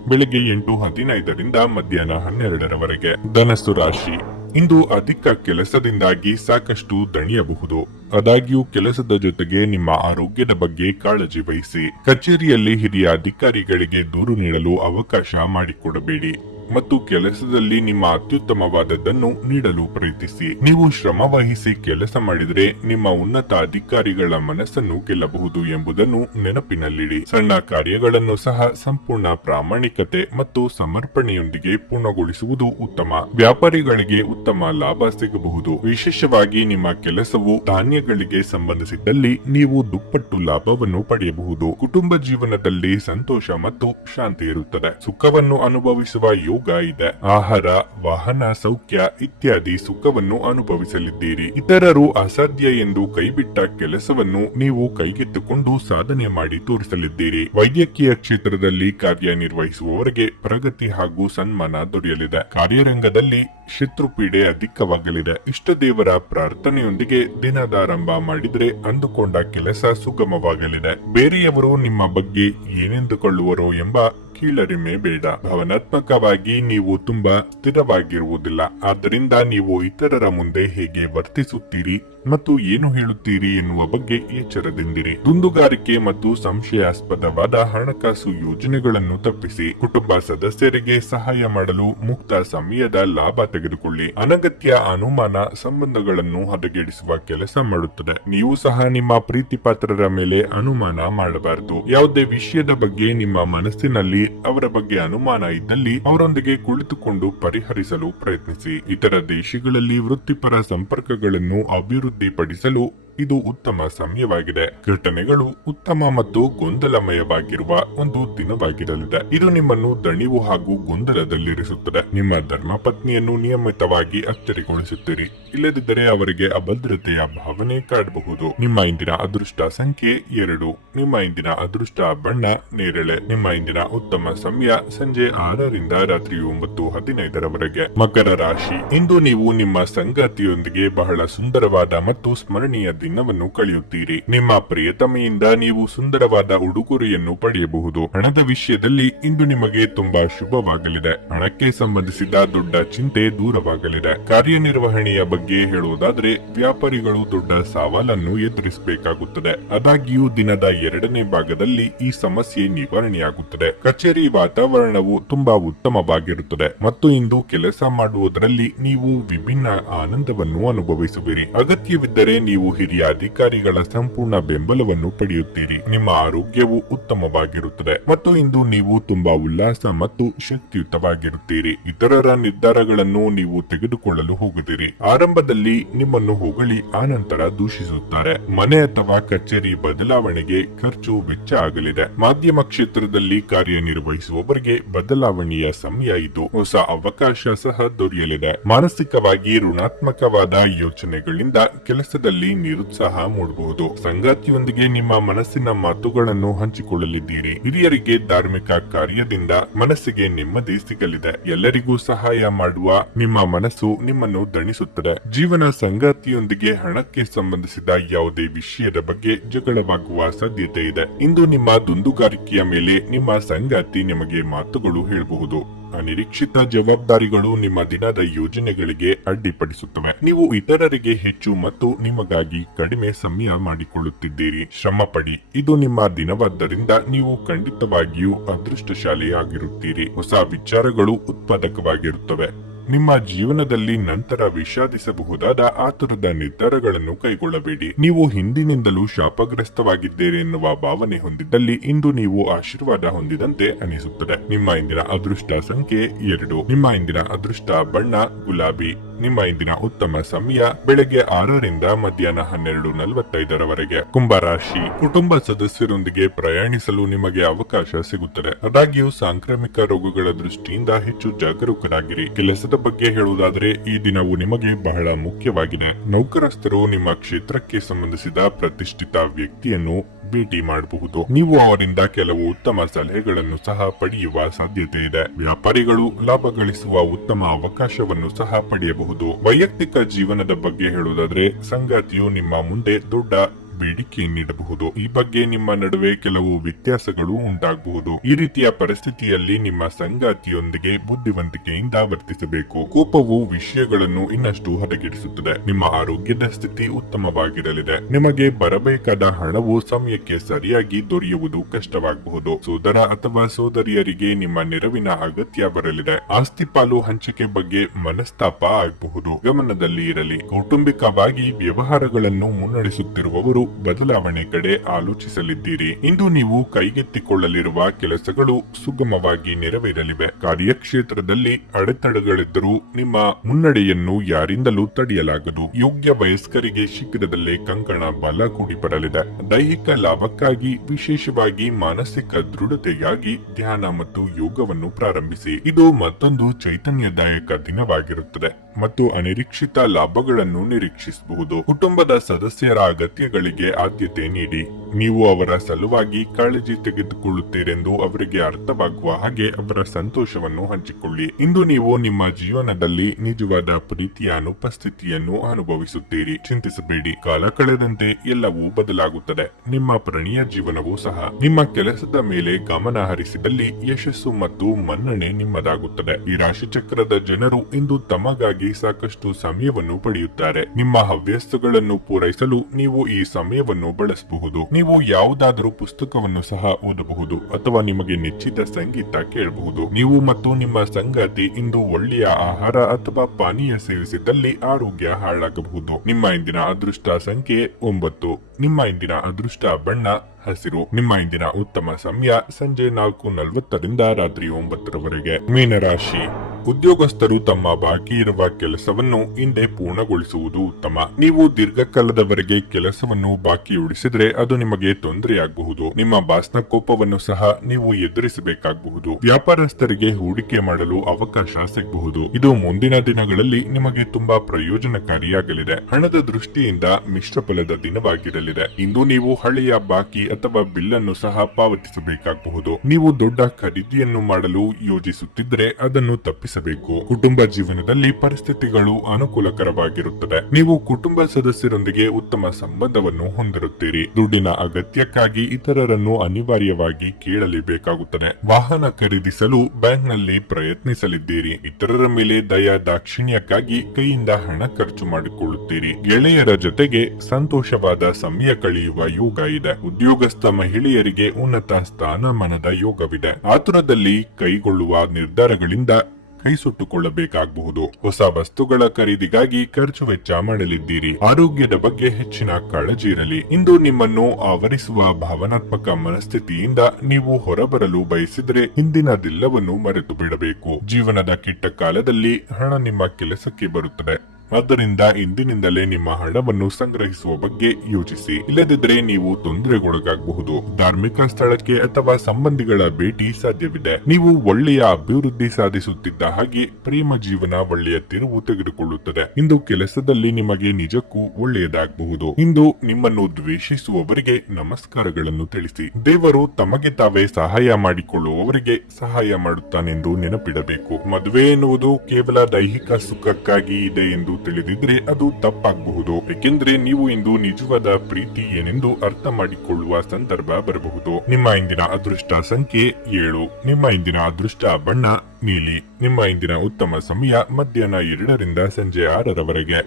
ಬೆಳಗ್ಗೆ 8:15 ರಿಂದ ಮಧ್ಯಾಹ್ನ 12 ರವರೆಗೆ. ಧನಸ್ಸು ರಾಶಿ, ಇಂದು ಅಧಿಕ ಕೆಲಸದಿಂದಾಗಿ ಸಾಕಷ್ಟು ದಣಿಯಬಹುದು. ಆದಾಗ್ಯೂ ಕೆಲಸದ ಜೊತೆಗೆ ನಿಮ್ಮ ಆರೋಗ್ಯದ ಬಗ್ಗೆ ಕಾಳಜಿ ವಹಿಸಿ. ಕಚೇರಿಯಲ್ಲಿ ಹಿರಿಯ ಅಧಿಕಾರಿಗಳಿಗೆ ದೂರು ನೀಡಲು ಅವಕಾಶ ಮಾಡಿಕೊಡಬೇಡಿ. ಮತ್ತು ಕೆಲಸದಲ್ಲಿ ನಿಮ್ಮ ಅತ್ಯುತ್ತಮವಾದದ್ದನ್ನು ನೀಡಲು ಪ್ರಯತ್ನಿಸಿ. ನೀವು ಶ್ರಮ ವಹಿಸಿ ಕೆಲಸ ಮಾಡಿದರೆ ನಿಮ್ಮ ಉನ್ನತ ಅಧಿಕಾರಿಗಳ ಮನಸ್ಸನ್ನು ಗೆಲ್ಲಬಹುದು ಎಂಬುದನ್ನು ನೆನಪಿನಲ್ಲಿಡಿ. ಸಣ್ಣ ಕಾರ್ಯಗಳನ್ನು ಸಹ ಸಂಪೂರ್ಣ ಪ್ರಾಮಾಣಿಕತೆ ಮತ್ತು ಸಮರ್ಪಣೆಯೊಂದಿಗೆ ಪೂರ್ಣಗೊಳಿಸುವುದು ಉತ್ತಮ. ವ್ಯಾಪಾರಿಗಳಿಗೆ ಉತ್ತಮ ಲಾಭ ಸಿಗಬಹುದು. ವಿಶೇಷವಾಗಿ ನಿಮ್ಮ ಕೆಲಸವು ಧಾನ್ಯಗಳಿಗೆ ಸಂಬಂಧಿಸಿದ್ದಲ್ಲಿ ನೀವು ದುಪ್ಪಟ್ಟು ಲಾಭವನ್ನು ಪಡೆಯಬಹುದು. ಕುಟುಂಬ ಜೀವನದಲ್ಲಿ ಸಂತೋಷ ಮತ್ತು ಶಾಂತಿ ಇರುತ್ತದೆ. ಸುಖವನ್ನು ಅನುಭವಿಸುವ ಯೋಗ ಇದೆ. ಆಹಾರ, ವಾಹನ, ಸೌಖ್ಯ ಇತ್ಯಾದಿ ಸುಖವನ್ನು ಅನುಭವಿಸಲಿದ್ದೀರಿ. ಇತರರು ಅಸಾಧ್ಯ ಎಂದು ಕೈಬಿಟ್ಟ ಕೆಲಸವನ್ನು ನೀವು ಕೈಗೆತ್ತಿಕೊಂಡು ಸಾಧನೆ ಮಾಡಿ ತೋರಿಸಲಿದ್ದೀರಿ. ವೈದ್ಯಕೀಯ ಕ್ಷೇತ್ರದಲ್ಲಿ ಕಾರ್ಯನಿರ್ವಹಿಸುವವರಿಗೆ ಪ್ರಗತಿ ಹಾಗೂ ಸನ್ಮಾನ ದೊರೆಯಲಿದೆ. ಕಾರ್ಯರಂಗದಲ್ಲಿ ಶತ್ರುಪೀಡೆ ಅಧಿಕವಾಗಲಿದೆ. ಇಷ್ಟ ದೇವರ ಪ್ರಾರ್ಥನೆಯೊಂದಿಗೆ ದಿನದ ಆರಂಭ ಮಾಡಿದ್ರೆ ಅಂದುಕೊಂಡ ಕೆಲಸ ಸುಗಮವಾಗಲಿದೆ. ಬೇರೆಯವರು ನಿಮ್ಮ ಬಗ್ಗೆ ಏನೆಂದುಕೊಳ್ಳುವರೋ ಎಂಬ ಕೀಳರಿಮೆ ಬೇಡ. ಭಾವನಾತ್ಮಕವಾಗಿ ನೀವು ತುಂಬಾ ಸ್ಥಿರವಾಗಿರುವುದಿಲ್ಲ. ಆದ್ದರಿಂದ ನೀವು ಇತರರ ಮುಂದೆ ಹೇಗೆ ವರ್ತಿಸುತ್ತೀರಿ ಮತ್ತು ಏನು ಹೇಳುತ್ತೀರಿ ಎನ್ನುವ ಬಗ್ಗೆ ಎಚ್ಚರದಿಂದಿರಿ. ದುಂದುಗಾರಿಕೆ ಮತ್ತು ಸಂಶಯಾಸ್ಪದವಾದ ಹಣಕಾಸು ಯೋಜನೆಗಳನ್ನು ತಪ್ಪಿಸಿ. ಕುಟುಂಬ ಸದಸ್ಯರಿಗೆ ಸಹಾಯ ಮಾಡಲು ಮುಕ್ತ ಸಮಯದ ಲಾಭ ತೆಗೆದುಕೊಳ್ಳಿ. ಅನಗತ್ಯ ಅನುಮಾನ ಸಂಬಂಧಗಳನ್ನು ಹದಗೆಡಿಸುವ ಕೆಲಸ ಮಾಡುತ್ತದೆ. ನೀವು ಸಹ ನಿಮ್ಮ ಪ್ರೀತಿ ಪಾತ್ರರ ಮೇಲೆ ಅನುಮಾನ ಮಾಡಬಾರದು. ಯಾವುದೇ ವಿಷಯದ ಬಗ್ಗೆ ನಿಮ್ಮ ಮನಸ್ಸಿನಲ್ಲಿ ಅವರ ಬಗ್ಗೆ ಅನುಮಾನ ಇದ್ದಲ್ಲಿ ಅವರೊಂದಿಗೆ ಕುಳಿತುಕೊಂಡು ಪರಿಹರಿಸಲು ಪ್ರಯತ್ನಿಸಿ. ಇತರ ದೇಶಗಳಲ್ಲಿ ವೃತ್ತಿಪರ ಸಂಪರ್ಕಗಳನ್ನು ಅಭಿವೃದ್ಧಿಪಡಿಸಲು ಇದು ಉತ್ತಮ ಸಮಯವಾಗಿದೆ. ಘಟನೆಗಳು ಉತ್ತಮ ಮತ್ತು ಗೊಂದಲಮಯವಾಗಿರುವ ಒಂದು ದಿನವಾಗಿರಲಿದೆ. ಇದು ನಿಮ್ಮನ್ನು ದಣಿವು ಹಾಗೂ ಗೊಂದಲದಲ್ಲಿರಿಸುತ್ತದೆ. ನಿಮ್ಮ ಧರ್ಮಪತ್ನಿಯನ್ನು ನಿಯಮಿತವಾಗಿ ಅಚ್ಚರಿಗೊಳಿಸುತ್ತೀರಿ. ಇಲ್ಲದಿದ್ದರೆ ಅವರಿಗೆ ಅಭದ್ರತೆಯ ಭಾವನೆ ಕಾಡಬಹುದು. ನಿಮ್ಮ ಇಂದಿನ ಅದೃಷ್ಟ ಸಂಖ್ಯೆ 2. ನಿಮ್ಮ ಇಂದಿನ ಅದೃಷ್ಟ ಬಣ್ಣ ನೇರಳೆ. ನಿಮ್ಮ ಇಂದಿನ ಉತ್ತಮ ಸಮಯ ಸಂಜೆ 6ರಿಂದ ರಾತ್ರಿ 9:15 ಮಕರ ರಾಶಿ. ಇಂದು ನೀವು ನಿಮ್ಮ ಸಂಗಾತಿಯೊಂದಿಗೆ ಬಹಳ ಸುಂದರವಾದ ಮತ್ತು ಸ್ಮರಣೀಯ ದಿನವನ್ನು ಕಳೆಯುತ್ತೀರಿ. ನಿಮ್ಮ ಪ್ರಿಯತಮೆಯಿಂದ ನೀವು ಸುಂದರವಾದ ಉಡುಗೊರೆಯನ್ನು ಪಡೆಯಬಹುದು. ಹಣದ ವಿಷಯದಲ್ಲಿ ಇಂದು ನಿಮಗೆ ತುಂಬಾ ಶುಭವಾಗಲಿದೆ. ಹಣಕ್ಕೆ ಸಂಬಂಧಿಸಿದ ದೊಡ್ಡ ಚಿಂತೆ ದೂರವಾಗಲಿದೆ. ಕಾರ್ಯನಿರ್ವಹಣೆಯ ಬಗ್ಗೆ ಹೇಳುವುದಾದ್ರೆ ವ್ಯಾಪಾರಿಗಳು ದೊಡ್ಡ ಸವಾಲನ್ನು ಎದುರಿಸಬೇಕಾಗುತ್ತದೆ. ಆದಾಗ್ಯೂ ದಿನದ 2ನೇ ಭಾಗದಲ್ಲಿ ಈ ಸಮಸ್ಯೆ ನಿವಾರಣೆಯಾಗುತ್ತದೆ. ಕಚೇರಿ ವಾತಾವರಣವು ತುಂಬಾ ಉತ್ತಮವಾಗಿರುತ್ತದೆ ಮತ್ತು ಇಂದು ಕೆಲಸ ಮಾಡುವುದರಲ್ಲಿ ನೀವು ವಿಭಿನ್ನ ಆನಂದವನ್ನು ಅನುಭವಿಸುವಿರಿ. ಅಗತ್ಯವಿದ್ದರೆ ನೀವು ಹಿರಿಯ ಅಧಿಕಾರಿಗಳ ಸಂಪೂರ್ಣ ಬೆಂಬಲವನ್ನು ಪಡೆಯುತ್ತೀರಿ. ನಿಮ್ಮ ಆರೋಗ್ಯವು ಉತ್ತಮವಾಗಿರುತ್ತದೆ ಮತ್ತು ಇಂದು ನೀವು ತುಂಬಾ ಉಲ್ಲಾಸ ಮತ್ತು ಶಕ್ತಿಯುತವಾಗಿರುತ್ತೀರಿ. ಇತರರ ನಿರ್ಧಾರಗಳನ್ನು ನೀವು ತೆಗೆದುಕೊಳ್ಳಲು ಹೋಗುತ್ತೀರಿ. ಆರಂಭದಲ್ಲಿ ನಿಮ್ಮನ್ನು ಹೊಗಳಿ ಆನಂತರ ದೂಷಿಸುತ್ತಾರೆ. ಮನೆ ಅಥವಾ ಕಚೇರಿ ಬದಲಾವಣೆಗೆ ಖರ್ಚು ವೆಚ್ಚ ಆಗಲಿದೆ. ಮಾಧ್ಯಮ ಕ್ಷೇತ್ರದಲ್ಲಿ ಕಾರ್ಯನಿರ್ವಹಿಸುವವರಿಗೆ ಬದಲಾವಣೆಯ ಸಮಯ ಇದು. ಹೊಸ ಅವಕಾಶ ಸಹ ದೊರೆಯಲಿದೆ. ಮಾನಸಿಕವಾಗಿ ಋಣಾತ್ಮಕವಾದ ಯೋಚನೆಗಳಿಂದ ಕೆಲಸದಲ್ಲಿ ನಿರುತ್ಸಾಹ ಮೂಡಬಹುದು. ಸಂಗಾತಿಯೊಂದಿಗೆ ನಿಮ್ಮ ಮನಸ್ಸಿನ ಮಾತುಗಳನ್ನು ಹಂಚಿಕೊಳ್ಳಲಿದ್ದೀರಿ. ಹಿರಿಯರಿಗೆ ಧಾರ್ಮಿಕ ಕಾರ್ಯದಿಂದ ಮನಸ್ಸಿಗೆ ನೆಮ್ಮದಿ ಸಿಗಲಿದೆ. ಎಲ್ಲರಿಗೂ ಸಹಾಯ ಮಾಡುವ ನಿಮ್ಮ ಮನಸ್ಸು ನಿಮ್ಮನ್ನು ದಣಿಸುತ್ತದೆ. ಜೀವನ ಸಂಗಾತಿಯೊಂದಿಗೆ ಹಣಕ್ಕೆ ಸಂಬಂಧಿಸಿದ ಯಾವುದೇ ವಿಷಯದ ಬಗ್ಗೆ ಜಗಳವಾಗುವ ಸಾಧ್ಯತೆ ಇದೆ. ಇಂದು ನಿಮ್ಮ ದುಂದುಗಾರಿಕೆಯ ಮೇಲೆ ನಿಮ್ಮ ಸಂಗಾತಿ ನಿಮಗೆ ಮಾತುಗಳು ಹೇಳಬಹುದು. ಅನಿರೀಕ್ಷಿತ ಜವಾಬ್ದಾರಿಗಳು ನಿಮ್ಮ ದಿನದ ಯೋಜನೆಗಳಿಗೆ ಅಡ್ಡಿಪಡಿಸುತ್ತವೆ. ನೀವು ಇತರರಿಗೆ ಹೆಚ್ಚು ಮತ್ತು ನಿಮಗಾಗಿ ಕಡಿಮೆ ಸಮಯ ಮಾಡಿಕೊಳ್ಳುತ್ತಿದ್ದೀರಿ. ಶ್ರಮ ಪಡಿ. ಇದು ನಿಮ್ಮ ದಿನವಾದ್ದರಿಂದ ನೀವು ಖಂಡಿತವಾಗಿಯೂ ಅದೃಷ್ಟಶಾಲಿಯಾಗಿರುತ್ತೀರಿ. ಹೊಸ ವಿಚಾರಗಳು ಉತ್ಪಾದಕವಾಗಿರುತ್ತವೆ. ನಿಮ್ಮ ಜೀವನದಲ್ಲಿ ನಂತರ ವಿಷಾದಿಸಬಹುದಾದ ಆತುರದ ನಿರ್ಧಾರಗಳನ್ನು ಕೈಗೊಳ್ಳಬೇಡಿ. ನೀವು ಹಿಂದಿನಿಂದಲೂ ಶಾಪಗ್ರಸ್ತವಾಗಿದ್ದೀರಿ ಎನ್ನುವ ಭಾವನೆ ಹೊಂದಿದ್ದಲ್ಲಿ ಇಂದು ನೀವು ಆಶೀರ್ವಾದ ಹೊಂದಿದಂತೆ ಅನಿಸುತ್ತದೆ. ನಿಮ್ಮ ಇಂದಿನ ಅದೃಷ್ಟ ಸಂಖ್ಯೆ 2. ನಿಮ್ಮ ಇಂದಿನ ಅದೃಷ್ಟ ಬಣ್ಣ ಗುಲಾಬಿ. ನಿಮ್ಮ ಇಂದಿನ ಉತ್ತಮ ಸಮಯ ಬೆಳಗ್ಗೆ 6ರಿಂದ ಮಧ್ಯಾಹ್ನ 12:45 ಕುಂಭರಾಶಿ. ಕುಟುಂಬ ಸದಸ್ಯರೊಂದಿಗೆ ಪ್ರಯಾಣಿಸಲು ನಿಮಗೆ ಅವಕಾಶ ಸಿಗುತ್ತದೆ. ಆದಾಗ್ಯೂ ಸಾಂಕ್ರಾಮಿಕ ರೋಗಗಳ ದೃಷ್ಟಿಯಿಂದ ಹೆಚ್ಚು ಜಾಗರೂಕರಾಗಿರಿ. ಕೆಲಸದ ಬಗ್ಗೆ ಹೇಳುವುದಾದರೆ ಈ ದಿನವು ನಿಮಗೆ ಬಹಳ ಮುಖ್ಯವಾಗಿದೆ. ನೌಕರಸ್ಥರು ನಿಮ್ಮ ಕ್ಷೇತ್ರಕ್ಕೆ ಸಂಬಂಧಿಸಿದ ಪ್ರತಿಷ್ಠಿತ ವ್ಯಕ್ತಿಯನ್ನು ಭೇಟಿ ಮಾಡಬಹುದು. ನೀವು ಅವರಿಂದ ಕೆಲವು ಉತ್ತಮ ಸಲಹೆಗಳನ್ನು ಸಹ ಪಡೆಯುವ ಸಾಧ್ಯತೆ ಇದೆ. ವ್ಯಾಪಾರಿಗಳು ಲಾಭ ಗಳಿಸುವ ಉತ್ತಮ ಅವಕಾಶವನ್ನು ಸಹ ಪಡೆಯಬಹುದು. ವೈಯಕ್ತಿಕ ಜೀವನದ ಬಗ್ಗೆ ಹೇಳುವುದಾದ್ರೆ ಸಂಗಾತಿಯು ನಿಮ್ಮ ಮುಂದೆ ದೊಡ್ಡ ಬೇಡಿಕೆ ನೀಡಬಹುದು. ಈ ಬಗ್ಗೆ ನಿಮ್ಮ ನಡುವೆ ಕೆಲವು ವ್ಯತ್ಯಾಸಗಳು ಉಂಟಾಗಬಹುದು. ಈ ರೀತಿಯ ಪರಿಸ್ಥಿತಿಯಲ್ಲಿ ನಿಮ್ಮ ಸಂಗಾತಿಯೊಂದಿಗೆ ಬುದ್ಧಿವಂತಿಕೆಯಿಂದ ವರ್ತಿಸಬೇಕು. ಕೋಪವು ವಿಷಯಗಳನ್ನು ಇನ್ನಷ್ಟು ಹದಗೆಡಿಸುತ್ತದೆ. ನಿಮ್ಮ ಆರೋಗ್ಯದ ಸ್ಥಿತಿ ಉತ್ತಮವಾಗಿರಲಿದೆ. ನಿಮಗೆ ಬರಬೇಕಾದ ಹಣವು ಸಮಯಕ್ಕೆ ಸರಿಯಾಗಿ ದೊರೆಯುವುದು ಕಷ್ಟವಾಗಬಹುದು. ಸೋದರ ಅಥವಾ ಸೋದರಿಯರಿಗೆ ನಿಮ್ಮ ನೆರವಿನ ಅಗತ್ಯ ಬರಲಿದೆ. ಆಸ್ತಿ ಪಾಲು ಹಂಚಿಕೆ ಬಗ್ಗೆ ಮನಸ್ತಾಪ ಆಗಬಹುದು. ಗಮನದಲ್ಲಿ ಇರಲಿ. ಕೌಟುಂಬಿಕವಾಗಿ ವ್ಯವಹಾರಗಳನ್ನು ಮುನ್ನಡೆಸುತ್ತಿರುವವರು ಬದಲಾವಣೆ ಕಡೆ ಆಲೋಚಿಸಲಿದ್ದೀರಿ. ಇಂದು ನೀವು ಕೈಗೆತ್ತಿಕೊಳ್ಳಲಿರುವ ಕೆಲಸಗಳು ಸುಗಮವಾಗಿ ನೆರವೇರಲಿವೆ. ಕಾರ್ಯಕ್ಷೇತ್ರದಲ್ಲಿ ಅಡೆತಡೆಗಳಿದ್ದರೂ ನಿಮ್ಮ ಮುನ್ನಡೆಯನ್ನು ಯಾರಿಂದಲೂ ತಡೆಯಲಾಗದು. ಯೋಗ್ಯ ವಯಸ್ಕರಿಗೆ ಶೀಘ್ರದಲ್ಲೇ ಕಂಕಣ ಬಲ ಕೂಡಿ ಬರಲಿದೆ. ದೈಹಿಕ ಲಾಭಕ್ಕಾಗಿ, ವಿಶೇಷವಾಗಿ ಮಾನಸಿಕ ದೃಢತೆಗಾಗಿ ಧ್ಯಾನ ಮತ್ತು ಯೋಗವನ್ನು ಪ್ರಾರಂಭಿಸಿ. ಇದು ಮತ್ತೊಂದು ಚೈತನ್ಯದಾಯಕ ದಿನವಾಗಿರುತ್ತದೆ ಮತ್ತು ಅನಿರೀಕ್ಷಿತ ಲಾಭಗಳನ್ನು ನಿರೀಕ್ಷಿಸಬಹುದು. ಕುಟುಂಬದ ಸದಸ್ಯರ ಅಗತ್ಯಗಳಿಗೆ ಆದ್ಯತೆ ನೀಡಿ. ನೀವು ಅವರ ಸಲುವಾಗಿ ಕಾಳಜಿ ತೆಗೆದುಕೊಳ್ಳುತ್ತೀರೆಂದು ಅವರಿಗೆ ಅರ್ಥವಾಗುವ ಹಾಗೆ ಅವರ ಸಂತೋಷವನ್ನು ಹಂಚಿಕೊಳ್ಳಿ. ಇಂದು ನೀವು ನಿಮ್ಮ ಜೀವನದಲ್ಲಿ ನಿಜವಾದ ಪ್ರೀತಿಯ ಅನುಪಸ್ಥಿತಿಯನ್ನು ಅನುಭವಿಸುತ್ತೀರಿ. ಚಿಂತಿಸಬೇಡಿ, ಕಾಲ ಕಳೆದಂತೆ ಎಲ್ಲವೂ ಬದಲಾಗುತ್ತದೆ. ನಿಮ್ಮ ಪ್ರಣಯ ಜೀವನವೂ ಸಹ. ನಿಮ್ಮ ಕೆಲಸದ ಮೇಲೆ ಗಮನ ಹರಿಸಿದಲ್ಲಿ ಯಶಸ್ಸು ಮತ್ತು ಮನ್ನಣೆ ನಿಮ್ಮದಾಗುತ್ತದೆ. ಈ ರಾಶಿಚಕ್ರದ ಜನರು ಇಂದು ತಮಗಾಗಿ ಸಾಕಷ್ಟು ಸಮಯವನ್ನು ಪಡೆಯುತ್ತಾರೆ. ನಿಮ್ಮ ಹವ್ಯಾಸಗಳನ್ನು ಪೂರೈಸಲು ನೀವು ಈ ಸಮಯವನ್ನು ಬಳಸಬಹುದು. ನೀವು ಯಾವುದಾದರೂ ಪುಸ್ತಕವನ್ನು ಸಹ ಓದಬಹುದು ಅಥವಾ ನಿಮಗೆ ನೆಚ್ಚಿದ ಸಂಗೀತ ಕೇಳಬಹುದು. ನೀವು ಮತ್ತು ನಿಮ್ಮ ಸಂಗಾತಿ ಇಂದು ಒಳ್ಳೆಯ ಆಹಾರ ಅಥವಾ ಪಾನೀಯ ಸೇವಿಸಿದಲ್ಲಿ ಆರೋಗ್ಯ ಹಾಳಾಗಬಹುದು. ನಿಮ್ಮ ಇಂದಿನ ಅದೃಷ್ಟ ಸಂಖ್ಯೆ 9. ನಿಮ್ಮ ಇಂದಿನ ಅದೃಷ್ಟ ಬಣ್ಣ ಹಸಿರು. ನಿಮ್ಮ ಇಂದಿನ ಉತ್ತಮ ಸಮಯ ಸಂಜೆ 4:40 ರಾತ್ರಿ 9 ಮೀನರಾಶಿ. ಉದ್ಯೋಗಸ್ಥರು ತಮ್ಮ ಬಾಕಿ ಇರುವ ಕೆಲಸವನ್ನು ಹಿಂದೆ ಪೂರ್ಣಗೊಳಿಸುವುದು ಉತ್ತಮ. ನೀವು ದೀರ್ಘಕಾಲದವರೆಗೆ ಕೆಲಸವನ್ನು ಬಾಕಿ ಉಳಿಸಿದ್ರೆ ಅದು ನಿಮಗೆ ತೊಂದರೆಯಾಗಬಹುದು. ನಿಮ್ಮ ಬಾಸ್ನ ಕೋಪವನ್ನು ಸಹ ನೀವು ಎದುರಿಸಬೇಕಾಗಬಹುದು. ವ್ಯಾಪಾರಸ್ಥರಿಗೆ ಹೂಡಿಕೆ ಮಾಡಲು ಅವಕಾಶ ಸಿಗಬಹುದು. ಇದು ಮುಂದಿನ ದಿನಗಳಲ್ಲಿ ನಿಮಗೆ ತುಂಬಾ ಪ್ರಯೋಜನಕಾರಿಯಾಗಲಿದೆ. ಹಣದ ದೃಷ್ಟಿಯಿಂದ ಮಿಶ್ರ ಫಲದ ದಿನವಾಗಿರಲಿದೆ. ಇಂದು ನೀವು ಹಳೆಯ ಬಾಕಿ ಅಥವಾ ಬಿಲ್ಲನ್ನು ಸಹ ಪಾವತಿಸಬೇಕಾಗಬಹುದು. ನೀವು ದೊಡ್ಡ ಖರೀದಿಯನ್ನು ಮಾಡಲು ಯೋಜಿಸುತ್ತಿದ್ದರೆ ಅದನ್ನು ತಪ್ಪಿಸಬೇಕು. ಕುಟುಂಬ ಜೀವನದಲ್ಲಿ ಪರಿಸ್ಥಿತಿಗಳು ಅನುಕೂಲಕರವಾಗಿರುತ್ತದೆ. ನೀವು ಕುಟುಂಬ ಸದಸ್ಯರೊಂದಿಗೆ ಉತ್ತಮ ಸಂಬಂಧವನ್ನು ಹೊಂದಿರುತ್ತೀರಿ. ದುಡ್ಡಿನ ಅಗತ್ಯಕ್ಕಾಗಿ ಇತರರನ್ನು ಅನಿವಾರ್ಯವಾಗಿ ಕೇಳಲೇಬೇಕಾಗುತ್ತದೆ. ವಾಹನ ಖರೀದಿಸಲು ಬ್ಯಾಂಕ್ನಲ್ಲಿ ಪ್ರಯತ್ನಿಸಲಿದ್ದೀರಿ. ಇತರರ ಮೇಲೆ ದಯಾ ದಾಕ್ಷಿಣ್ಯಕ್ಕಾಗಿ ಕೈಯಿಂದ ಹಣ ಖರ್ಚು ಮಾಡಿಕೊಳ್ಳುತ್ತೀರಿ. ಗೆಳೆಯರ ಜೊತೆಗೆ ಸಂತೋಷವಾದ ಸಮಯ ಕಳೆಯುವ ಯೋಗ ಇದೆ. ಉದ್ಯೋಗಸ್ಥ ಮಹಿಳೆಯರಿಗೆ ಉನ್ನತ ಸ್ಥಾನಮಾನದ ಯೋಗವಿದೆ. ಆತುರದಲ್ಲಿ ಕೈಗೊಳ್ಳುವ ನಿರ್ಧಾರಗಳಿಂದ ಕೈ ಸುಟ್ಟುಕೊಳ್ಳಬೇಕಾಗಬಹುದು. ಹೊಸ ವಸ್ತುಗಳ ಖರೀದಿಗಾಗಿ ಖರ್ಚು ವೆಚ್ಚ ಮಾಡಲಿದ್ದೀರಿ. ಆರೋಗ್ಯದ ಬಗ್ಗೆ ಹೆಚ್ಚಿನ ಕಾಳಜಿ ಇರಲಿ. ಇಂದು ನಿಮ್ಮನ್ನು ಆವರಿಸುವ ಭಾವನಾತ್ಮಕ ಮನಸ್ಥಿತಿಯಿಂದ ನೀವು ಹೊರಬರಲು ಬಯಸಿದರೆ ಹಿಂದಿನದೆಲ್ಲವನ್ನು ಮರೆತು ಬಿಡಬೇಕು. ಜೀವನದ ಕೆಟ್ಟ ಕಾಲದಲ್ಲಿ ಹಣ ನಿಮ್ಮ ಕೆಲಸಕ್ಕೆ ಬರುತ್ತದೆ. ಆದ್ದರಿಂದ ಇಂದಿನಿಂದಲೇ ನಿಮ್ಮ ಹಣವನ್ನು ಸಂಗ್ರಹಿಸುವ ಬಗ್ಗೆ ಯೋಚಿಸಿ. ಇಲ್ಲದಿದ್ದರೆ ನೀವು ತೊಂದರೆಗೊಳಗಾಗಬಹುದು. ಧಾರ್ಮಿಕ ಸ್ಥಳಕ್ಕೆ ಅಥವಾ ಸಂಬಂಧಿಗಳ ಭೇಟಿ ಸಾಧ್ಯವಿದೆ. ನೀವು ಒಳ್ಳೆಯ ಅಭಿವೃದ್ಧಿ ಸಾಧಿಸುತ್ತಿದ್ದ ಹಾಗೆ ಪ್ರೇಮ ಜೀವನ ಒಳ್ಳೆಯ ತಿರುವು ತೆಗೆದುಕೊಳ್ಳುತ್ತದೆ. ಇಂದು ಕೆಲಸದಲ್ಲಿ ನಿಮಗೆ ನಿಜಕ್ಕೂ ಒಳ್ಳೆಯದಾಗಬಹುದು. ಇಂದು ನಿಮ್ಮನ್ನು ದ್ವೇಷಿಸುವವರಿಗೆ ನಮಸ್ಕಾರಗಳನ್ನು ತಿಳಿಸಿ. ದೇವರು ತಮಗೆ ತಾವೇ ಸಹಾಯ ಮಾಡಿಕೊಳ್ಳುವವರಿಗೆ ಸಹಾಯ ಮಾಡುತ್ತಾನೆಂದು ನೆನಪಿಡಬೇಕು. ಮದುವೆ ಎನ್ನುವುದು ಕೇವಲ ದೈಹಿಕ ಸುಖಕ್ಕಾಗಿ ಇದೆ ಎಂದು ತಿಳಿದಿದ್ರೆ ಅದು ತಪ್ಪಾಗಬಹುದು. ಏಕೆಂದ್ರೆ ನೀವು ಇಂದು ನಿಜವಾದ ಪ್ರೀತಿ ಏನೆಂದು ಅರ್ಥ ಮಾಡಿಕೊಳ್ಳುವ ಸಂದರ್ಭ ಬರಬಹುದು. ನಿಮ್ಮ ಇಂದಿನ ಅದೃಷ್ಟ ಸಂಖ್ಯೆ 7. ನಿಮ್ಮ ಇಂದಿನ ಅದೃಷ್ಟ ಬಣ್ಣ ನೀಲಿ. ನಿಮ್ಮ ಇಂದಿನ ಉತ್ತಮ ಸಮಯ ಮಧ್ಯಾಹ್ನ 2 ರಿಂದ ಸಂಜೆ 6 ರವರೆಗೆ.